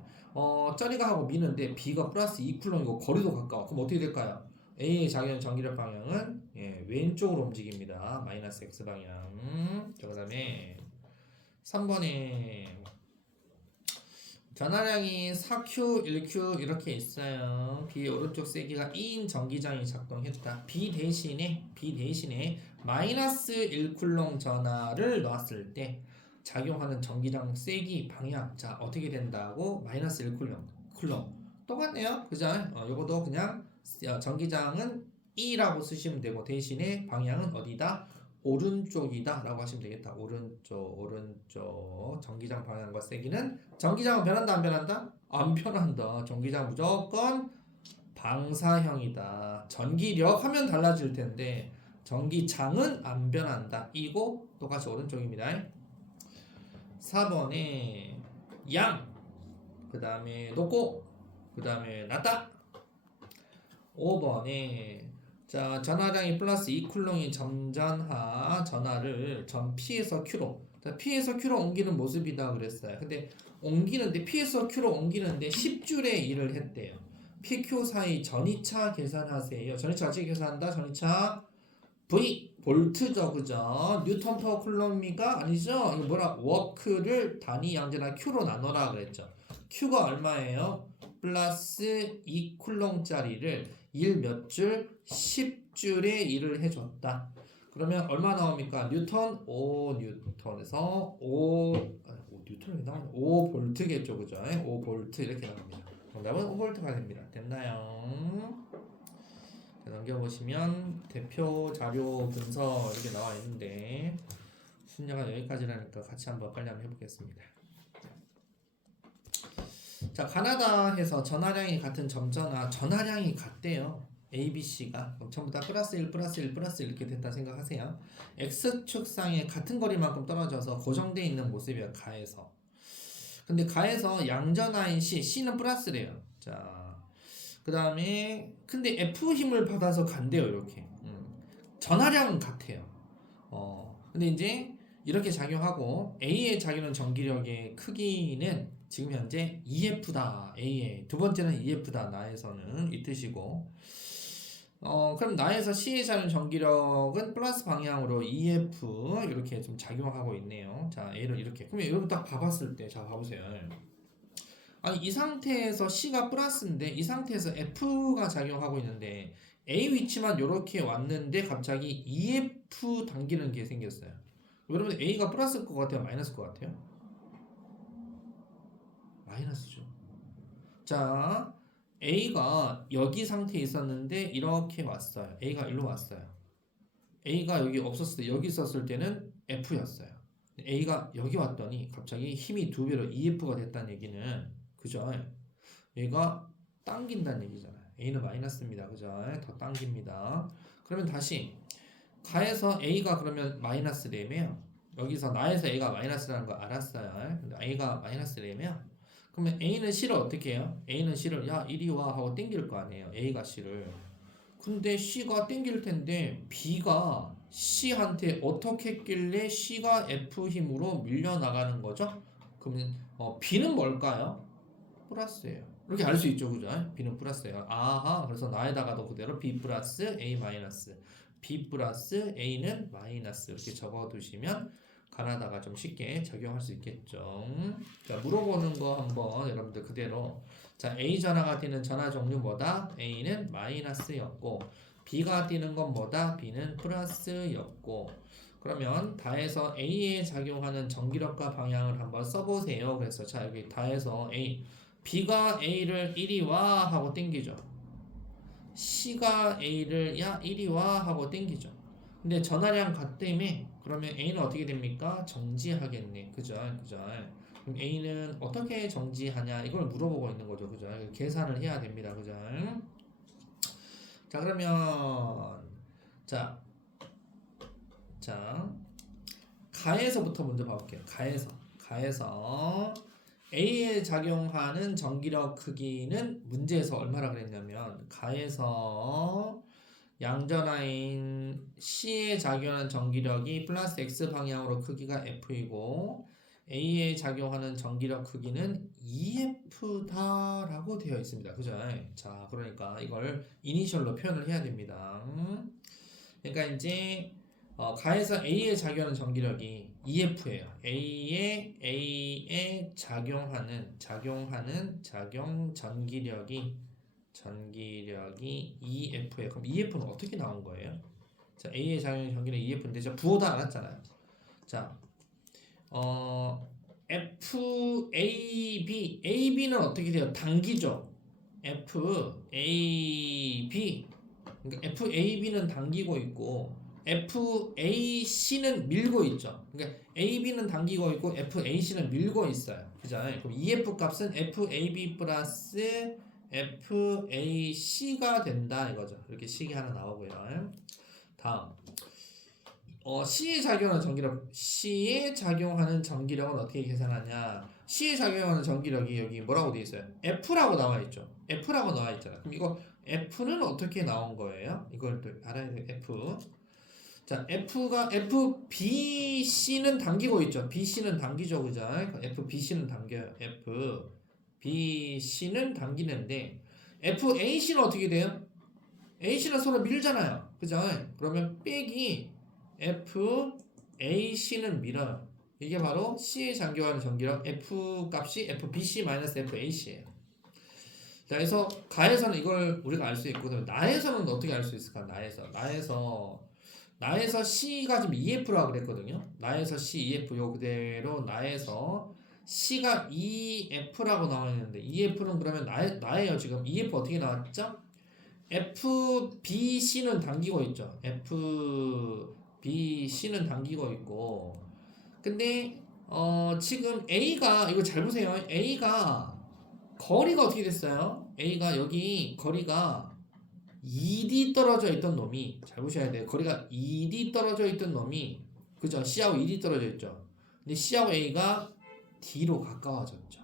저리가 하고 미는데 B가 플러스 2쿨롱이고 거리도 가까워. 그럼 어떻게 될까요? A에 작용하는 전기력 방향은 왼쪽으로 움직입니다. 마이너스 X 방향. 자, 그 다음에 3번에 전하량이 4Q, 1Q 이렇게 있어요. B의 오른쪽 세기가 2인 전기장이 작동했다. B 대신에 마이너스 1쿨롱 전하를 놨을 때 작용하는 전기장 세기 방향. 자, 어떻게 된다고? 마이너스 1쿨롱. 똑같네요. 그죠? 요거도 그냥 전기장은 E라고 쓰시면 되고 대신에 방향은 어디다? 오른쪽이다 라고 하시면 되겠다. 오른쪽 전기장 방향과 세기는 전기장은 변한다 안 변한다? 안 변한다. 전기장 무조건 방사형이다. 전기력 하면 달라질 텐데 전기장은 안 변한다. 이거 똑같이 오른쪽입니다. 4번에 양, 그 다음에 높고, 그 다음에 낮다. 5번에 자, 전하량이 플러스 2쿨롱이 점전하 전하를 전 P에서 Q로 P에서 Q로 옮기는 모습이다 그랬어요. 근데 옮기는데 P에서 Q로 옮기는데 10줄의 일을 했대요. PQ 사이 전이차 계산하세요. 전이차 어떻게 계산한다? 전이차 V 볼트죠, 그죠? 뉴턴 퍼 쿨럼이가 아니죠? 이거 뭐라? 워크를 단위 양전한 Q로 나눠라 그랬죠. Q가 얼마예요? 플러스 2쿨롱짜리를 1 몇 줄? 10줄에 1을 해줬다. 그러면 얼마 나옵니까? 뉴턴 5뉴턴에서 5뉴턴이 나오네. 5볼트겠죠, 그죠? 5볼트 이렇게 나옵니다. 정답은 5볼트가 됩니다. 됐나요? 자, 넘겨보시면 대표 자료 분석 이렇게 나와 있는데 순서가 여기까지라니까 같이 한번 빨리 한번 해보겠습니다. 자, 가나다에서 전하량이 같은 점전화 전하량이 같대요. A, B, C가 그럼 전부 다 플러스 1, 플러스 1, 플러스 1 이렇게 됐다 생각하세요. X축상에 같은 거리만큼 떨어져서 고정되어 있는 모습이에요. 가에서. 근데 가에서 양전하인 C, C는 플러스래요. 자, 그 다음에 근데 F 힘을 받아서 간대요. 이렇게. 전하량은 같아요. 근데 이제 이렇게 작용하고 A에 작용하는 전기력의 크기는 지금 현재 EF다. A에 두 번째는 EF다. 나에서는 이 뜻이고 그럼 나에서 C에 작용 전기력은 플러스 방향으로 EF 이렇게 좀 작용하고 있네요. 자, A를 이렇게. 그러면 여러분 딱 봐봤을 때, 자 봐보세요. 아니 이 상태에서 C가 플러스인데 이 상태에서 F가 작용하고 있는데 A 위치만 이렇게 왔는데 갑자기 EF 당기는 게 생겼어요. 여러분 A가 플러스일 것 같아요? 마이너스일 것 같아요? 마이너스죠. 자, A가 여기 상태에 있었는데 이렇게 왔어요. A가 일로 왔어요. A가 여기 없었을 때 여기 있었을 때는 F였어요. A가 여기 왔더니 갑자기 힘이 2배로 EF가 됐다는 얘기는 그죠? 얘가 당긴다는 얘기잖아요. A는 마이너스입니다. 그죠? 더 당깁니다. 그러면 다시 가에서 A가 그러면 마이너스래며 여기서 나에서 A가 마이너스라는 거 알았어요. 근데 A가 마이너스래며 그러면 A는 C를 어떻게 해요? A는 C를 야 이리 와 하고 땡길 거 아니에요. A가 C를. 근데 C가 땡길 텐데 B가 C한테 어떻게 했길래 C가 F 힘으로 밀려나가는 거죠? 그러면 B는 뭘까요? 플러스예요. 이렇게 알 수 있죠, 그죠? B는 플러스예요. 아하, 그래서 나에다가도 그대로 B 플러스 A 마이너스, B 플러스 A는 마이너스 이렇게 적어두시면 가나다가 좀 쉽게 적용할 수 있겠죠. 자, 물어보는 거 한번 여러분들 그대로. 자, A 전하가 뛰는 전하 종류 뭐다? A는 마이너스였고, B가 뛰는 건 뭐다? B는 플러스였고. 그러면 다해서 A에 작용하는 전기력과 방향을 한번 써보세요. 그래서 자 여기 다해서 A B가 A를 이리 와 하고 땡기죠. C가 A를 야 이리 와 하고 땡기죠. 근데 전하량 같다며 그러면 A는 어떻게 됩니까? 정지하겠네. 그죠? 그죠? 그럼 A는 어떻게 정지하냐 이걸 물어보고 있는 거죠. 그죠? 계산을 해야 됩니다. 그죠? 자 그러면 자 가에서부터 먼저 봐볼게요. 가에서 A에 작용하는 전기력 크기는 문제에서 얼마나 그랬냐면 가에서 양전하인 C에 작용하는 전기력이 플러스 X 방향으로 크기가 F이고 A에 작용하는 전기력 크기는 EF다라고 되어 있습니다. 그죠? 자, 그러니까 이걸 이니셜로 표현을 해야 됩니다. 그러니까 이제 가에서 A에 작용하는 전기력이 EF예요. A에 작용하는 전기력이 EF예요. 그럼 EF는 어떻게 나온 거예요? 자, A에 작용하는 전기력 EF인데 저 부호 다 알았잖아요. 자, FAB는 어떻게 돼요? 당기죠. FAB 그러니까 FAB는 당기고 있고 FAC는 밀고 있죠. 그러니까 AB는 당기고 있고 FAC는 밀고 있어요. 그죠? 그럼 EF 값은 FAB 플러스 FAC가 된다 이거죠. 이렇게 식이 하나 나오고요. 다음 C에 작용하는 전기력은 어떻게 계산하냐? C에 작용하는 전기력이 여기 뭐라고 되어 있어요? F라고 나와 있죠. F라고 나와 있잖아. 그럼 이거 F는 어떻게 나온 거예요? 이걸 또 알아야 돼요. F. 자, FBC는 당기고 있죠. BC는 당기죠, 그죠? FBC는 당겨요. FBC는 당기는데 FAC는 어떻게 돼요? AC는 서로 밀잖아요, 그죠? 그러면 빼기 FAC는 밀어요. 이게 바로 C에 작용하는 전기력 F 값이 FBC-FAC예요. 자, 그래서 가에서는 이걸 우리가 알 수 있거든. 나에서는 어떻게 알 수 있을까? 나에서 C가 지금 EF라고 그랬거든요. 나에서 C, EF 요 그대로 나에서 C가 EF라고 나와 있는데 EF는 그러면 나예요. 지금 EF 어떻게 나왔죠? FBC는 당기고 있죠. FBC는 당기고 있고. 근데 지금 A가 이거 잘 보세요. A가 거리가 어떻게 됐어요? A가 여기 거리가 2D 떨어져 있던 놈이 잘 보셔야 돼요. 거리가 2D 떨어져 있던 놈이 그죠? C하고 2D 떨어져 있죠. 근데 C하고 A가 D로 가까워졌죠.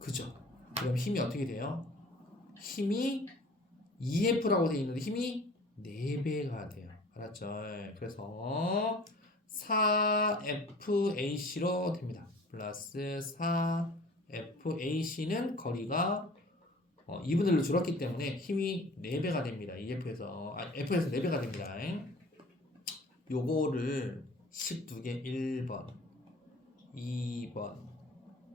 그죠? 그럼 힘이 어떻게 돼요? 힘이 EF라고 돼 있는데 힘이 4배가 돼요. 알았죠? 그래서 4FAC로 됩니다. 플러스 4FAC는 거리가 2분의 1로 줄었기 때문에 힘이 4배가 됩니다. EF에서 F에서 4배가 됩니다. 요거를 식 2개 1번, 2번,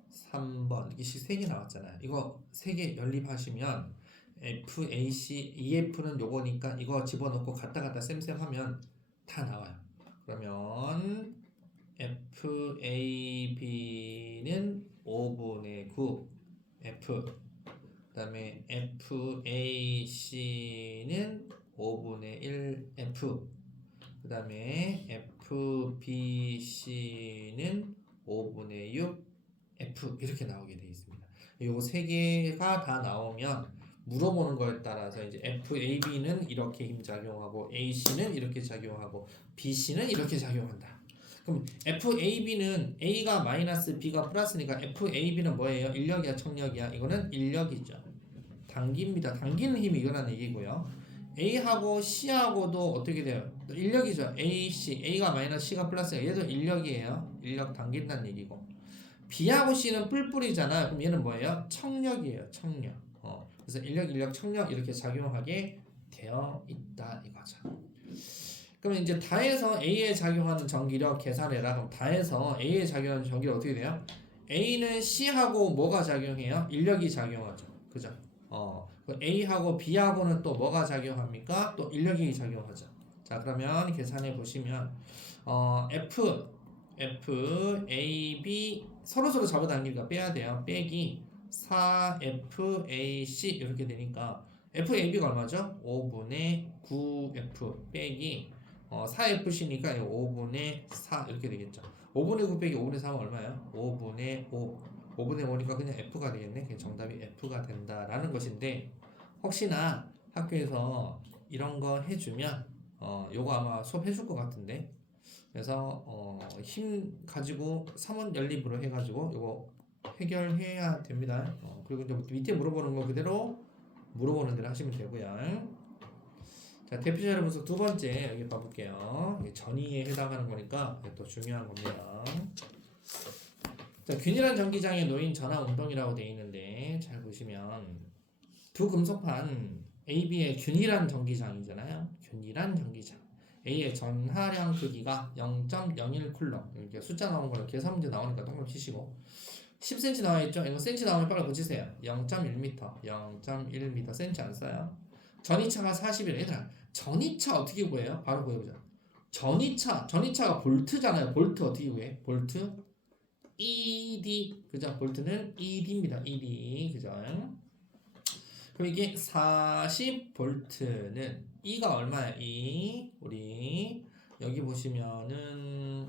3번 이렇게 식 3개 나왔잖아요. 이거 3개 연립하시면 FAC, EF는 요거니까 이거 집어넣고 갖다 쌤쌤 하면 다 나와요. 그러면 FAB는 5분의 9 F 그 다음에 FAC는 5분의 1 F 그 다음에 FBC는 5분의 6 F 이렇게 나오게 되어 있습니다. 요거 세 개가 다 나오면 물어보는 거에 따라서 이제 FAB는 이렇게 힘 작용하고 AC는 이렇게 작용하고 BC는 이렇게 작용한다. 그럼 FAB는 A가 마이너스 B가 플러스니까 FAB는 뭐예요? 인력이야, 청력이야? 이거는 인력이죠. 당깁니다. 당기는 힘이 이거라는 얘기고요. A하고 C하고도 어떻게 돼요? 인력이죠. AC, A가 마이너스 C가 플러스니까 얘도 인력이에요. 인력 당긴다는 얘기고. B하고 C는 뿔뿔이잖아. 그럼 얘는 뭐예요? 청력이에요. 청력. 그래서 인력, 청력 이렇게 작용하게 되어 있다 이거죠. 그럼 이제 다해서 A에 작용하는 전기력 계산해라. 그럼 다해서 A에 작용하는 전기력 어떻게 돼요? A는 C하고 뭐가 작용해요? 인력이 작용하죠. 그죠? A하고 B하고는 또 뭐가 작용합니까? 또 인력이 작용하죠. 자, 그러면 계산해 보시면 F, A, B 서로 잡아당기니까 빼야 돼요. 빼기 4FAC 이렇게 되니까 FAB가 얼마죠? 5분의 9F 빼기 4FC니까 5분의 4 이렇게 되겠죠. 5분의 9 빼기 5분의 4는 얼마예요? 5분의 5. 5분의 5니까 그냥 F가 되겠네. 그냥 정답이 F가 된다라는 것인데 혹시나 학교에서 이런 거 해주면 요거 아마 수업 해줄 것 같은데 그래서 힘 가지고 3원 연립으로 해가지고 요거 해결해야 됩니다. 그리고 이제 밑에 물어보는 거 그대로 물어보는 대로 하시면 되고요. 자, 대표자 분수 두 번째 여기 봐볼게요. 이게 전위에 해당하는 거니까 또 중요한 겁니다. 자, 균일한 전기장에 놓인 전하 운동이라고 되어 있는데 잘 보시면 두 금속판 AB의 균일한 전기장이잖아요. 균일한 전기장. A의 전하량 크기가 0.01쿨럼 이렇게 숫자 나온 거는 계산 문제 나오니까 동그라미 치시고 10cm 나와있죠? 이거 cm 나오면 빨리 붙이세요. 0.1m 0.1m cm 안 써요. 전이차가 41 얘들아 전이차 어떻게 구해요? 바로 구해보자. 전이차가 볼트잖아요. 볼트 어떻게 구해? 볼트 ED 그죠? 볼트는 ED입니다. ED 그죠? 그럼 이게 40볼트는 E가 얼마야? E 우리 여기 보시면은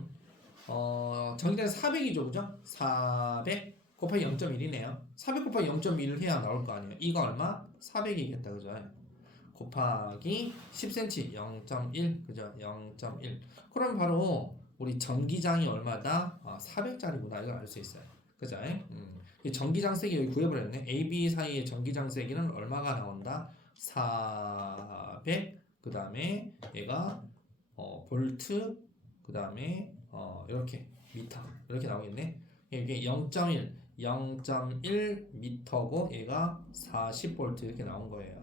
전기장 400이죠, 그죠? 400 곱하기 0.1이네요. 400 곱하기 0.1을 해야 나올 거 아니에요. E가 얼마? 400이겠다, 그죠? 곱하기 10cm 0.1 그죠? 0.1 그럼 바로 우리 전기장이 얼마다? 400짜리구나 이걸 알 수 있어요. 그죠? 이 전기장 세기 여기 구해버렸네. AB 사이의 전기장 세기는 얼마가 나온다? 400 그 다음에 얘가 볼트 그 다음에 이렇게 미터 이렇게 나오겠네. 이게 0.1 미터고 얘가 40볼트 이렇게 나온 거예요.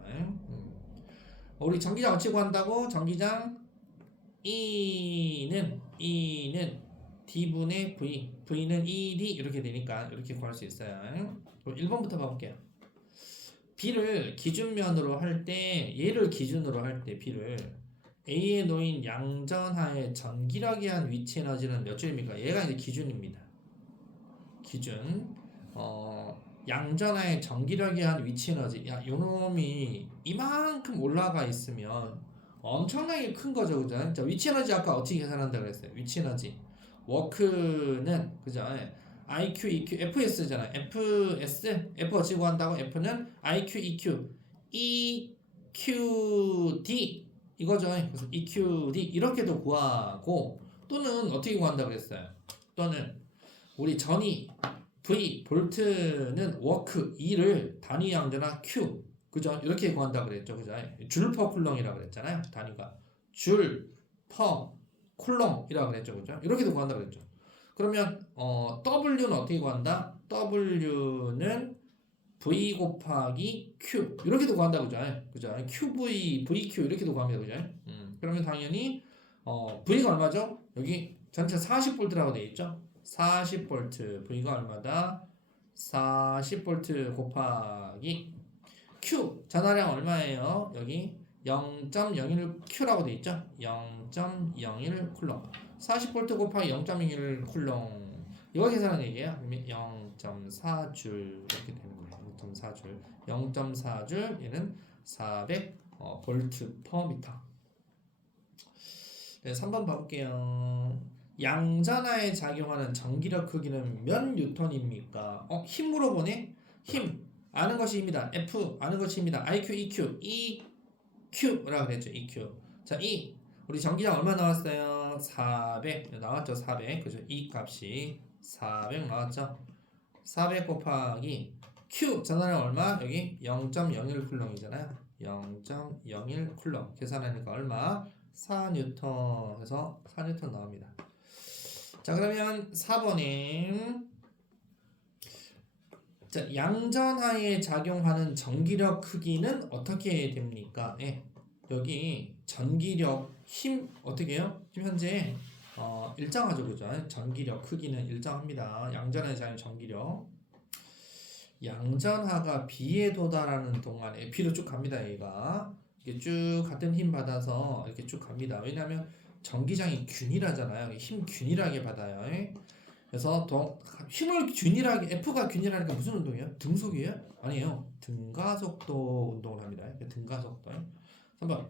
우리 전기장 어찌 구한다고? 전기장 E는 D분의 V, V는 ED 이렇게 되니까 이렇게 구할 수 있어요. 그럼 1번부터 가볼게요. B를 기준면으로 할 때 얘를 기준으로 할 때 B를 A에 놓인 양전하의 전기력에 한 위치 에너지는 몇 줄입니까? 얘가 이제 기준입니다. 기준. 양전하의 전기력에 한 위치 에너지. 야, 요놈이 이만큼 올라가 있으면 엄청나게 큰 거죠, 그죠? 자, 위치 에너지 아까 어떻게 계산한다 그랬어요? 위치 에너지. 워크는 그죠? IQ, EQ, FS잖아요. F 어찌 구한다고? F는 IQ, EQ, EQD 이거죠. 그래서 EQD 이렇게도 구하고 또는 어떻게 구한다 그랬어요? 또는 우리 전위 V 볼트는 워크 E를 단위 양전하 Q 그죠? 이렇게 구한다 그랬죠, 그죠? 줄 퍼 쿨롱이라고 그랬잖아요. 단위가 줄 퍼 쿨롱이라고 그랬죠, 그죠? 이렇게도 구한다 그랬죠. 그러면 W는 어떻게 구한다? W는 V 곱하기 Q 이렇게도 구한다 그죠? 그죠? QV, VQ 이렇게도 구합니다 그죠? 그러면 당연히 V가 얼마죠? 여기 전체 40V라고 되어 있죠? 40V V가 얼마다? 40V 곱하기 Q 전화량 얼마예요? 여기 0.01Q라고 되어 있죠? 0.01 쿨롱 40V 곱하기 0.01 쿨롱 이거 계산하는 얘기예요. 그러면 0.4줄 이렇게 되는 거예요. 0.4줄 0.4줄 얘는 400 볼트 퍼 미터. 네, 3번 봐볼게요. 양전하에 작용하는 전기력 크기는 몇 뉴턴입니까? 힘으로 보네? 힘 아는 것이 힘이다. F 아는 것이 힘이다. IQ, EQ, EQ라고 그랬죠. EQ. 자, E 우리 전기량 얼마 나왔어요? 400 나왔죠. 400 그죠? E 값이 400 나왔죠. 400 곱하기 Q 전화량 얼마? 여기 0.01 쿨롱이잖아요. 0.01 쿨롱 계산하니까 얼마? 4뉴턴 해서 4뉴턴 나옵니다. 자, 그러면 4번에 자, 양전하에 작용하는 전기력 크기는 어떻게 됩니까? 여기 전기력 힘 어떻게 해요? 지금 현재 일정하죠, 그죠? 전기력 크기는 일정합니다. 양전하에 작용 전기력. 양전하가 B에 도달하는 동안에 B로 쭉 갑니다. 얘가 이렇게 쭉 같은 힘 받아서 이렇게 쭉 갑니다. 왜냐하면 전기장이 균일하잖아요. 힘 균일하게 받아요. 그래서 힘을 균일하게 F가 균일하니까 무슨 운동이에요? 등속이에요? 아니에요. 등가속도 운동을 합니다. 등가속도. 3번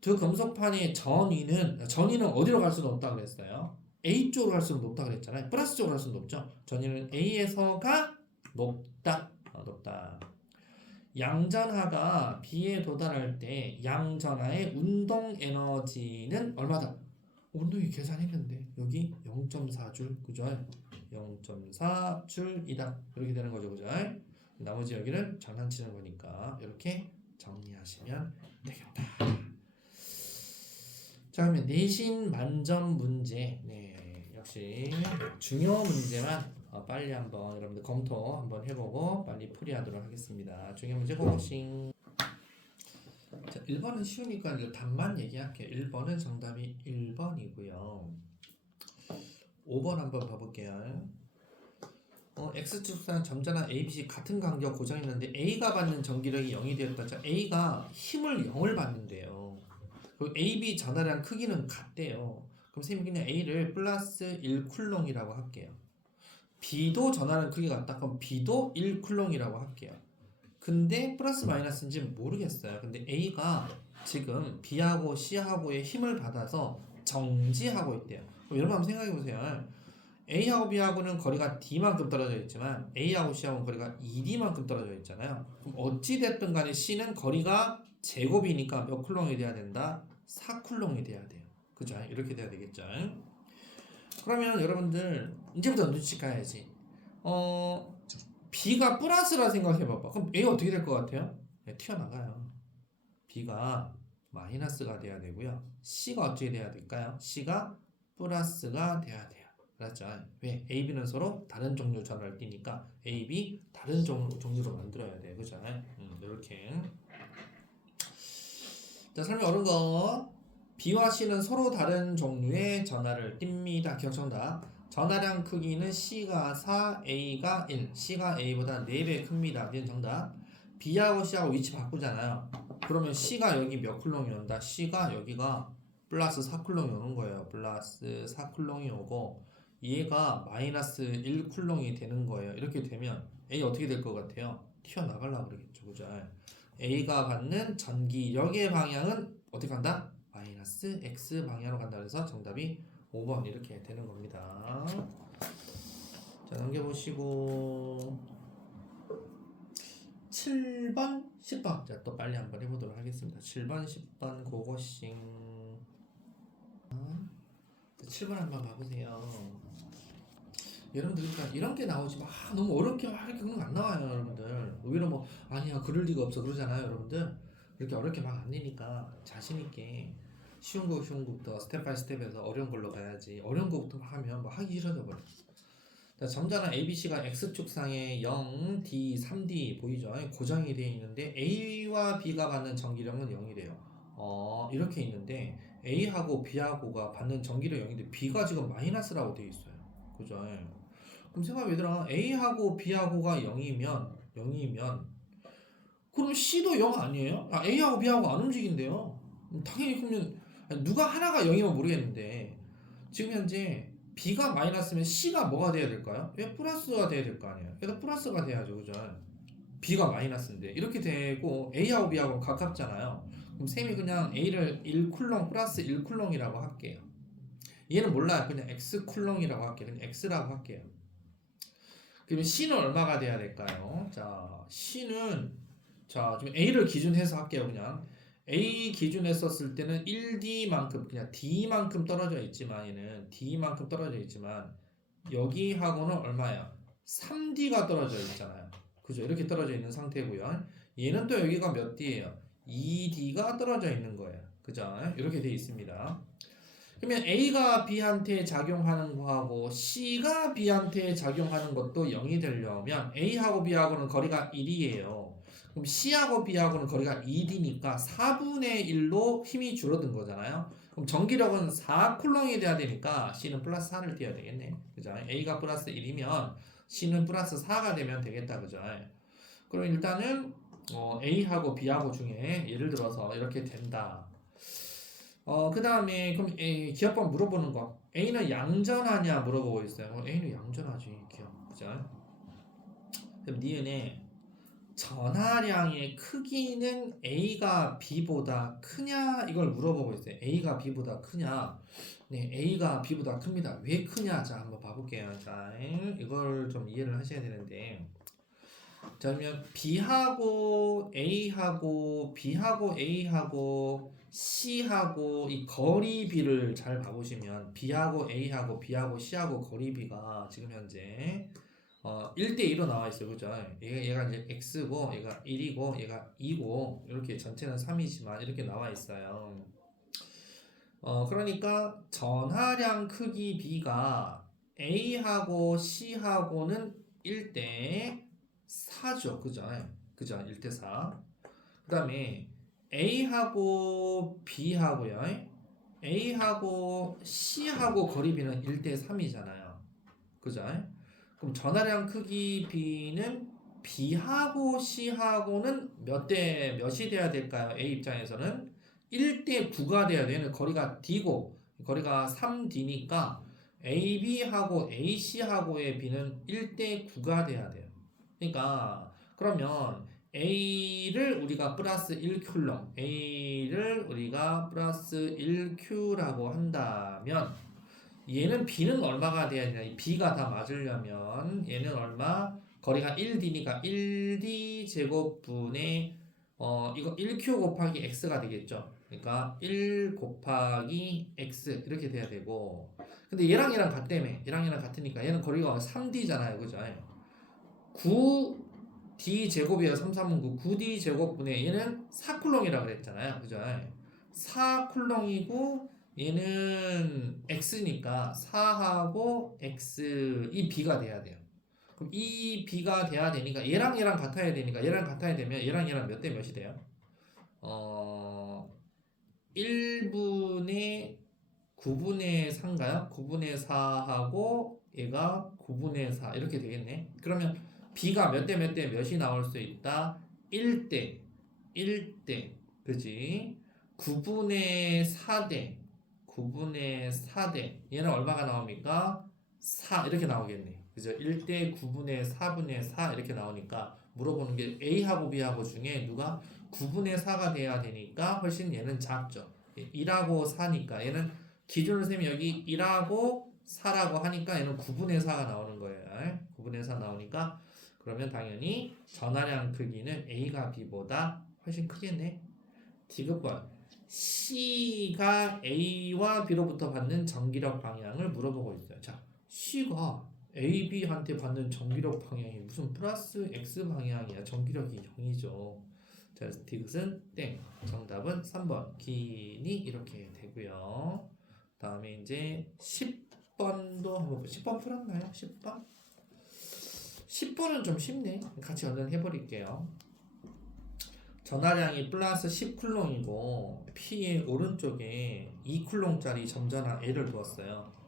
두 금속판의 전위는 어디로 갈 수는 없다 그랬어요. A 쪽으로 갈 수는 높다 그랬잖아요. 플러스 쪽으로 갈 수는 높죠. 전위는 A에서가 높다. 높다. 양전하가 B에 도달할 때 양전하의 운동 에너지는 얼마다? 운동이 계산했는데 여기 0.4줄 그죠? 0.4줄이다 이렇게 되는 거죠, 그죠? 나머지 여기는 장난치는 거니까 이렇게 정리하시면 되겠다. 자, 그러면 내신 만점 문제, 네, 역시 중요 문제만 빨리 한번 여러분들 검토 한번 해보고 빨리 풀이하도록 하겠습니다. 중요 문제 고고싱. 자, 1번은 쉬우니까 이거 답만 얘기할게요. 1번은 정답이 1번이고요. 5번 한번 봐볼게요. X축상 점전한 ABC 같은 간격 고정했는데 A가 받는 전기력이 0이 되었다. 자, A가 힘을 0을 받는데요. 그리고 AB 전하량 크기는 같대요. 그럼 선생님이 그냥 A를 플러스 1쿨롱이라고 할게요. B도 전하량 크기가 같다. 그럼 B도 1쿨롱이라고 할게요. 근데 플러스 마이너스인지 모르겠어요. 근데 A가 지금 B하고 C하고의 힘을 받아서 정지하고 있대요. 그럼 여러분 한번 생각해 보세요. A하고 B하고는 거리가 D만큼 떨어져 있지만 A하고 C하고는 거리가 2D만큼 떨어져 있잖아요. 그럼 어찌됐든 간에 C는 거리가 제곱이니까 몇 쿨롱이 돼야 된다? 4쿨롱이 돼야 돼요. 그죠? 이렇게 돼야 되겠죠? 그러면 여러분들 이제부터 눈치 까야지. B가 플러스라 생각해봐봐. 그럼 A 어떻게 될 것 같아요? 네, 튀어나가요. B가 마이너스가 돼야 되고요. C가 어떻게 돼야 될까요? C가 플러스가 돼야 돼요. 그렇죠? 왜? A, B는 서로 다른 종류 전화를 띄니까 A, B 다른 종류로 만들어야 돼요. 그죠? 이렇게. 자, 설명 어려운 거. B와 C는 서로 다른 종류의 전하를 띱니다. 기억정답. 전하량 크기는 C가 4, A가 1. C가 A보다 4배 큽니다. 이건 정답. B하고 C하고 위치 바꾸잖아요. 그러면 C가 여기 몇 쿨롱이 온다? C가 여기가 플러스 4쿨롱이 오는 거예요. 플러스 4쿨롱이 오고 얘가 마이너스 1쿨롱이 되는 거예요. 이렇게 되면 A 어떻게 될 것 같아요? 튀어나가려고 그러겠죠. 그죠? A가 받는 전기력의 방향은 어떻게 간다? 마이너스 X 방향으로 간다. 그래서 정답이 5번 이렇게 되는 겁니다. 자, 넘겨보시고 7번, 10번. 자, 또 빨리 한번 해보도록 하겠습니다. 7번, 10번 고고싱. 7번 한번 봐보세요. 여러분들 그러니까 이런 게 나오지 마. 너무 어렵게 막 이렇게 그런 거 안 나와요, 여러분들. 오히려 뭐 아니야 그럴 리가 없어 그러잖아요, 여러분들. 그렇게 어렵게 막 안 내니까 자신 있게 쉬운 거부터 스텝 바이 스텝에서 어려운 걸로 가야지. 어려운 거부터 막 하면 뭐 하기 싫어져 버려. 자, 점자는 ABC가 X축상에 0, D, 3D 보이죠? 고정이 되어 있는데 A와 B가 받는 전기력은 0이래요. 이렇게 있는데 A하고 B하고가 받는 전기력 0인데 B가 지금 마이너스라고 되어 있어요. 그죠? 그럼 생각해 얘들아, A하고 B하고가 0이면 그럼 C도 0 아니에요? A하고 B하고 안 움직인대요. 당연히 그러면 누가 하나가 0이면 모르겠는데 지금 현재 B가 마이너스면 C가 뭐가 돼야 될까요? 왜 플러스가 돼야 될 거 아니에요? 그래서 플러스가 돼야죠, 그죠? B가 마이너스인데 이렇게 되고 A하고 B하고 가깝잖아요. 그럼 쌤이 그냥 A를 1쿨롱 플러스 1쿨롱이라고 할게요. 얘는 몰라요. 그냥 X쿨롱이라고 할게요. 그냥 X라고 할게요. 그러면 C는 얼마가 돼야 될까요? 자, C는 자, 지금 A를 기준해서 할게요. 그냥 A 기준에 썼을 때는 1D만큼 그냥 D만큼 떨어져 있지만 얘는 D만큼 떨어져 있지만 여기하고는 얼마야? 3D가 떨어져 있잖아요. 그죠? 이렇게 떨어져 있는 상태고요. 얘는 또 여기가 몇 D예요? 2D가 떨어져 있는 거예요. 그죠? 이렇게 돼 있습니다. 그러면 A가 B한테 작용하는 거하고 C가 B한테 작용하는 것도 0이 되려면 A하고 B하고는 거리가 1이에요. 그럼 C하고 B하고는 거리가 2D니까 4분의 1로 힘이 줄어든 거잖아요. 그럼 전기력은 4쿨롱이 돼야 되니까 C는 플러스 4를 띄어야 되겠네. 그죠? A가 플러스 1이면 C는 플러스 4가 되면 되겠다. 그죠? 그럼 일단은 A하고 B하고 중에 예를 들어서 이렇게 된다. 그 다음에 그럼 기압번 물어보는 거. A는 양전하냐 물어보고 있어요. A는 양전하지 기압. 그죠? 그럼 니은에 전하량의 크기는 A가 B보다 크냐 이걸 물어보고 있어요. A가 B보다 크냐? 네, A가 B보다 큽니다. 왜 크냐? 자, 한번 봐볼게요. 자, 이걸 좀 이해를 하셔야 되는데, 자, 그러면 B하고 A하고 B하고 A하고 C하고 이 거리비를 잘 봐보시면 B하고 A하고 B하고 C하고 거리비가 지금 현재 1대1로 나와 있어요. 그죠? 얘가 이제 X고 얘가 1이고 얘가 2고 이렇게 전체는 3이지만 이렇게 나와 있어요. 그러니까 전하량 크기 B가 A하고 C하고는 1대 4죠. 그죠? 그죠? 1대 4. 그 다음에 A하고 B하고요. A하고 C하고 거리비는 1대 3이잖아요. 그죠? 그럼 전하량 크기 B는 B하고 C하고는 몇 대 몇이 돼야 될까요? A 입장에서는 1대 9가 돼야 되는 거리가 D고 거리가 3D니까 AB하고 AC하고의 B는 1대 9가 돼야 돼요. 그러니까 그러면 A를 우리가 플러스 1쿨롱 A를 우리가 플러스 1Q라고 한다면 얘는 B는 얼마가 돼야 되냐? 이 B가 다 맞으려면 얘는 얼마? 거리가 1D니까 1D 제곱분의 이거 1Q 곱하기 X가 되겠죠. 그러니까 1 곱하기 X 이렇게 돼야 되고 근데 얘랑 같다며. 얘랑 같으니까 얘는 거리가 3D잖아요. 그죠? 9D 제곱이에요. 3, 3은 9. 9D 제곱분의 얘는 4쿨롱이라고 그랬잖아요. 그죠? 4쿨롱이고 얘는 x니까 4하고 x 이 b가 돼야 돼요. 그럼 이 b가 돼야 되니까 얘랑 같아야 되니까 얘랑 같아야 되면 얘랑 몇 대 몇이 돼요? 1분의 9분의 4인가요? 9분의 4하고 얘가 9분의 4 이렇게 되겠네. 그러면 b가 몇 대 몇이 나올 수 있다? 1대, 1대, 그지? 9분의 4대, 9분의 4대. 얘는 얼마가 나옵니까? 4 이렇게 나오겠네. 그죠? 1대 9분의 4분의 4 이렇게 나오니까 물어보는 게 A하고 B하고 중에 누가 9분의 4가 돼야 되니까 훨씬 얘는 작죠. 1하고 4니까 얘는 기준을 세면 여기 1하고 4라고 하니까 얘는 9분의 4가 나오는 거예요. 9분의 4 나오니까 그러면 당연히 전하량 크기는 A가 B보다 훨씬 크겠네. 디귿번 C가 A와 B로부터 받는 전기력 방향을 물어보고 있어요. 자, C가 A, B한테 받는 전기력 방향이 무슨 플러스 X 방향이야. 전기력이 0이죠. 자, 그래서 디귿은 땡. 정답은 3번 기니 이렇게 되고요. 다음에 이제 10번도 한번 10번 풀었나요? 10번? 10번은 좀 쉽네. 같이 얼른 해버릴게요. 전하량이 플러스 10쿨롱이고 P의 오른쪽에 2쿨롱짜리 점전화 L을 두었어요.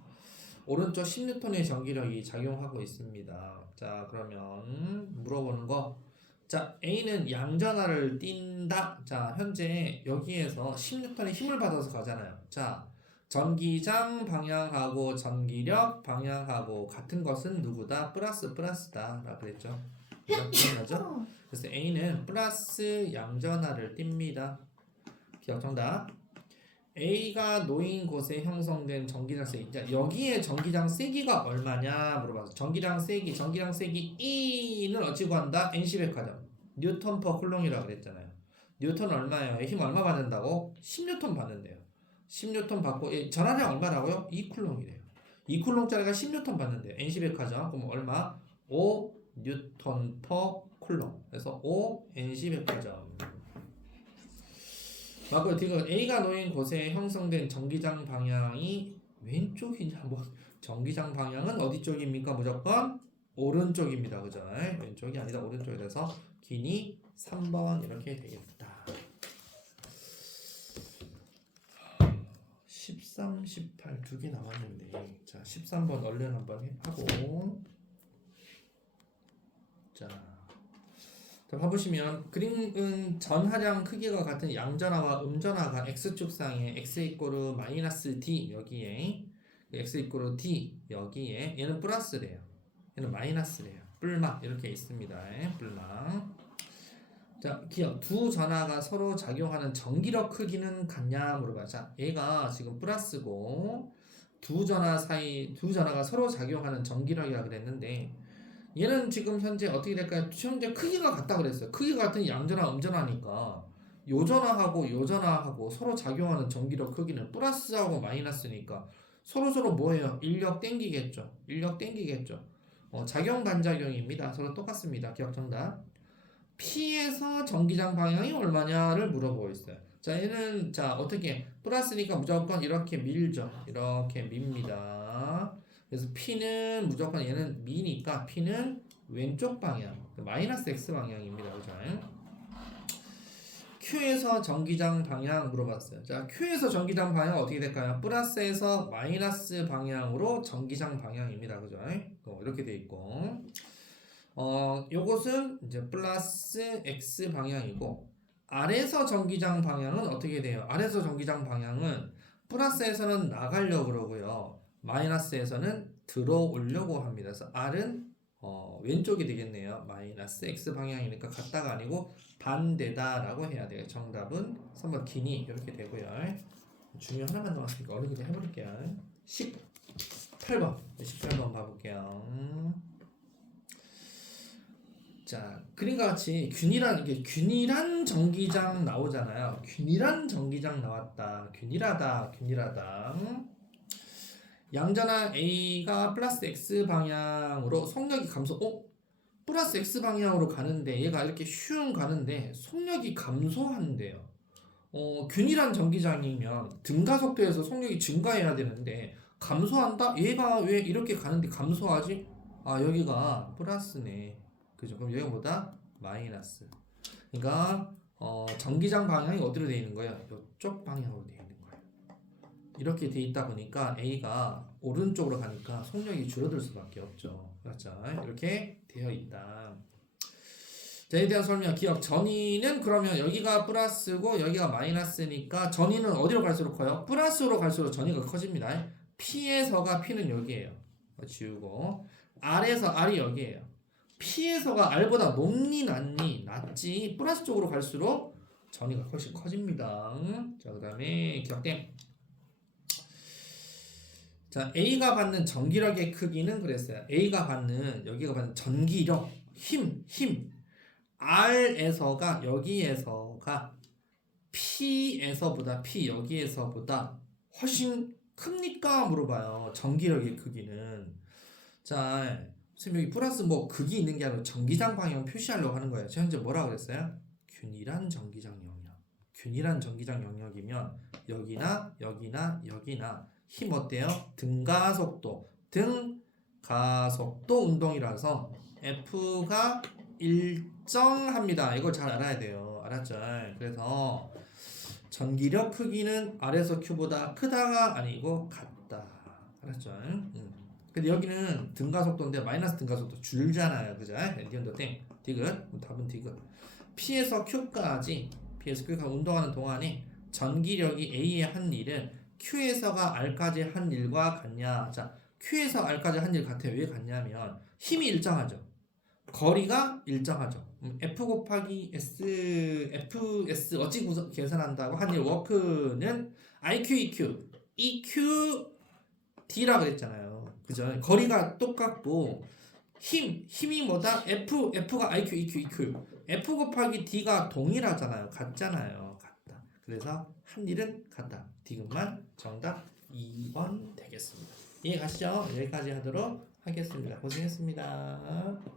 오른쪽 10N의 전기력이 작용하고 있습니다. 자, 그러면 물어보는 거. 자, A는 양전하를 띈다. 자, 현재 여기에서 10N의 힘을 받아서 가잖아요. 자, 전기장 방향하고 전기력 방향하고 같은 것은 누구다? 플러스다. 라고 그랬죠. 기억나죠? 그래서 A는 플러스 양전하를 띱니다. 기억 정답. A가 놓인 곳에 형성된 전기장 세기. 자, 여기에 전기장 세기가 얼마냐 물어봐서 전기장 세기 E는 어찌 구한다? NC백화점 뉴턴 퍼 쿨롱이라고 그랬잖아요. 뉴턴 얼마예요? 힘 얼마 받는다고? 10뉴턴 받는데요. 10뉴턴 받고 전하량 얼마라고요? 2쿨롱이래요. 2쿨롱짜리가 10뉴턴 받는데요. NC백화점 그럼 얼마? 5뉴턴 퍼 쿨롱. 그래서 5 NC백화점. 맞고요. 지금 A가 놓인 곳에 형성된 전기장 방향이 왼쪽이냐 뭐 전기장 방향은 어디 쪽입니까? 무조건 오른쪽입니다. 그죠? 왼쪽이 아니다 오른쪽이라서 기니 3번 이렇게 되겠다. 13, 18 두 개 남았는데 자 13번 얼른 한번 하고 자 봐보시면 그림은 전하량 크기가 같은 양전하와 음전하가 x축상에 x 이꼬르 마이너스 d 여기에 x 이꼬르 d 여기에 얘는 플러스래요. 얘는 마이너스래요. 뿔막 이렇게 있습니다. 뿔막. 자, 기억 두 전하가 서로 작용하는 전기력 크기는 같냐 물어봐. 자, 얘가 지금 플러스고 두 전하가 서로 작용하는 전기력이라 그랬는데. 얘는 지금 현재 어떻게 될까요? 현재 크기가 같다 그랬어요. 크기가 같은 양전화, 음전화니까 요전화하고 요전화하고 서로 작용하는 전기력 크기는 플러스하고 마이너스니까 서로 뭐예요? 인력 땡기겠죠. 작용 반작용입니다. 서로 똑같습니다. 기억 정답. P에서 전기장 방향이 얼마냐를 물어보고 있어요. 자, 얘는 자 어떻게 플러스니까 무조건 이렇게 밀죠. 이렇게 밉니다. 그래서 P는 무조건 얘는 미니까 P는 왼쪽 방향 마이너스 X 방향입니다. 그죠? Q에서 전기장 방향 물어봤어요. 자, Q에서 전기장 방향 어떻게 될까요? 플러스에서 마이너스 방향으로 전기장 방향입니다. 그죠? 이렇게 돼 있고 요것은 이제 플러스 X 방향이고 아래서 전기장 방향은 어떻게 돼요? 아래서 전기장 방향은 플러스에서는 나가려고 그러고요. 마이너스에서는 들어오려고 합니다. 그래서 R은 왼쪽이 되겠네요. 마이너스 X 방향이니까 같다가 아니고 반대다라고 해야 돼요. 정답은 3번 기니 이렇게 되고요. 중요 하나만 남았으니까 얼른 그냥 해볼게요. 18번 봐볼게요. 자, 그림과 같이 균일한 전기장 나오잖아요. 균일한 전기장 나왔다. 균일하다. 양전하 A가 플러스 X 방향으로 속력이 플러스 X 방향으로 가는데 얘가 이렇게 슝 가는데 속력이 감소한대요. 균일한 전기장이면 등가속도에서 속력이 증가해야 되는데 감소한다? 얘가 왜 이렇게 가는데 감소하지? 아, 여기가 플러스네. 그죠? 그럼 여기가 뭐다? 마이너스. 그러니까 전기장 방향이 어디로 되어 있는 거예요? 이쪽 방향으로 되어 있는 거예요. 이렇게 돼 있다 보니까 A가 오른쪽으로 가니까 속력이 줄어들 수밖에 없죠. 그렇죠? 이렇게 되어 있다. 자, 에 대한 설명 기억. 전위는 그러면 여기가 플러스고 여기가 마이너스니까 전위는 어디로 갈수록 커요? 플러스로 갈수록 전위가 커집니다. P에서가 P는 여기에요. 지우고 R에서 R이 여기에요. P에서가 R보다 높니 낮니? 낮지. 플러스 쪽으로 갈수록 전위가 훨씬 커집니다. 자, 그 다음에 기억됨. 자, A가 받는 전기력의 크기는 그랬어요. A가 받는 여기가 받는 전기력 힘 R에서가 여기에서가 P에서보다 P 여기에서보다 훨씬 큽니까? 물어봐요. 전기력의 크기는. 자, 선생님 여기 플러스 뭐 극이 있는 게 아니라 전기장 방향 표시하려고 하는 거예요. 현재 뭐라고 그랬어요? 균일한 전기장 영역. 균일한 전기장 영역이면 여기나 힘 어때요? 등가속도 운동이라서 F가 일정합니다. 이걸 잘 알아야 돼요. 알았죠? 그래서 전기력 크기는 R에서 Q보다 크다가 아니고 같다. 알았죠? 근데 여기는 등가속도인데 마이너스 등가속도 줄잖아요. 그죠? 엔디언더 땡. 디귿. 답은 디귿. P에서 Q까지 운동하는 동안에 전기력이 A의 한 일은 Q에서가 R까지 한 일과 같냐? 자, Q에서 R까지 한 일 같아요. 왜 같냐면 힘이 일정하죠. 거리가 일정하죠. F 곱하기 FS 어찌 계산한다고 한 일 워크는 IQ, EQ, D라 그랬잖아요. 그죠? 거리가 똑같고 힘이 뭐다? F가 IQ, EQ. F 곱하기 D가 동일하잖아요. 같잖아요. 같다. 그래서 한 일은 같다. 디귿만 정답 2번 되겠습니다. 이해 가시죠? 여기까지 하도록 하겠습니다. 고생했습니다.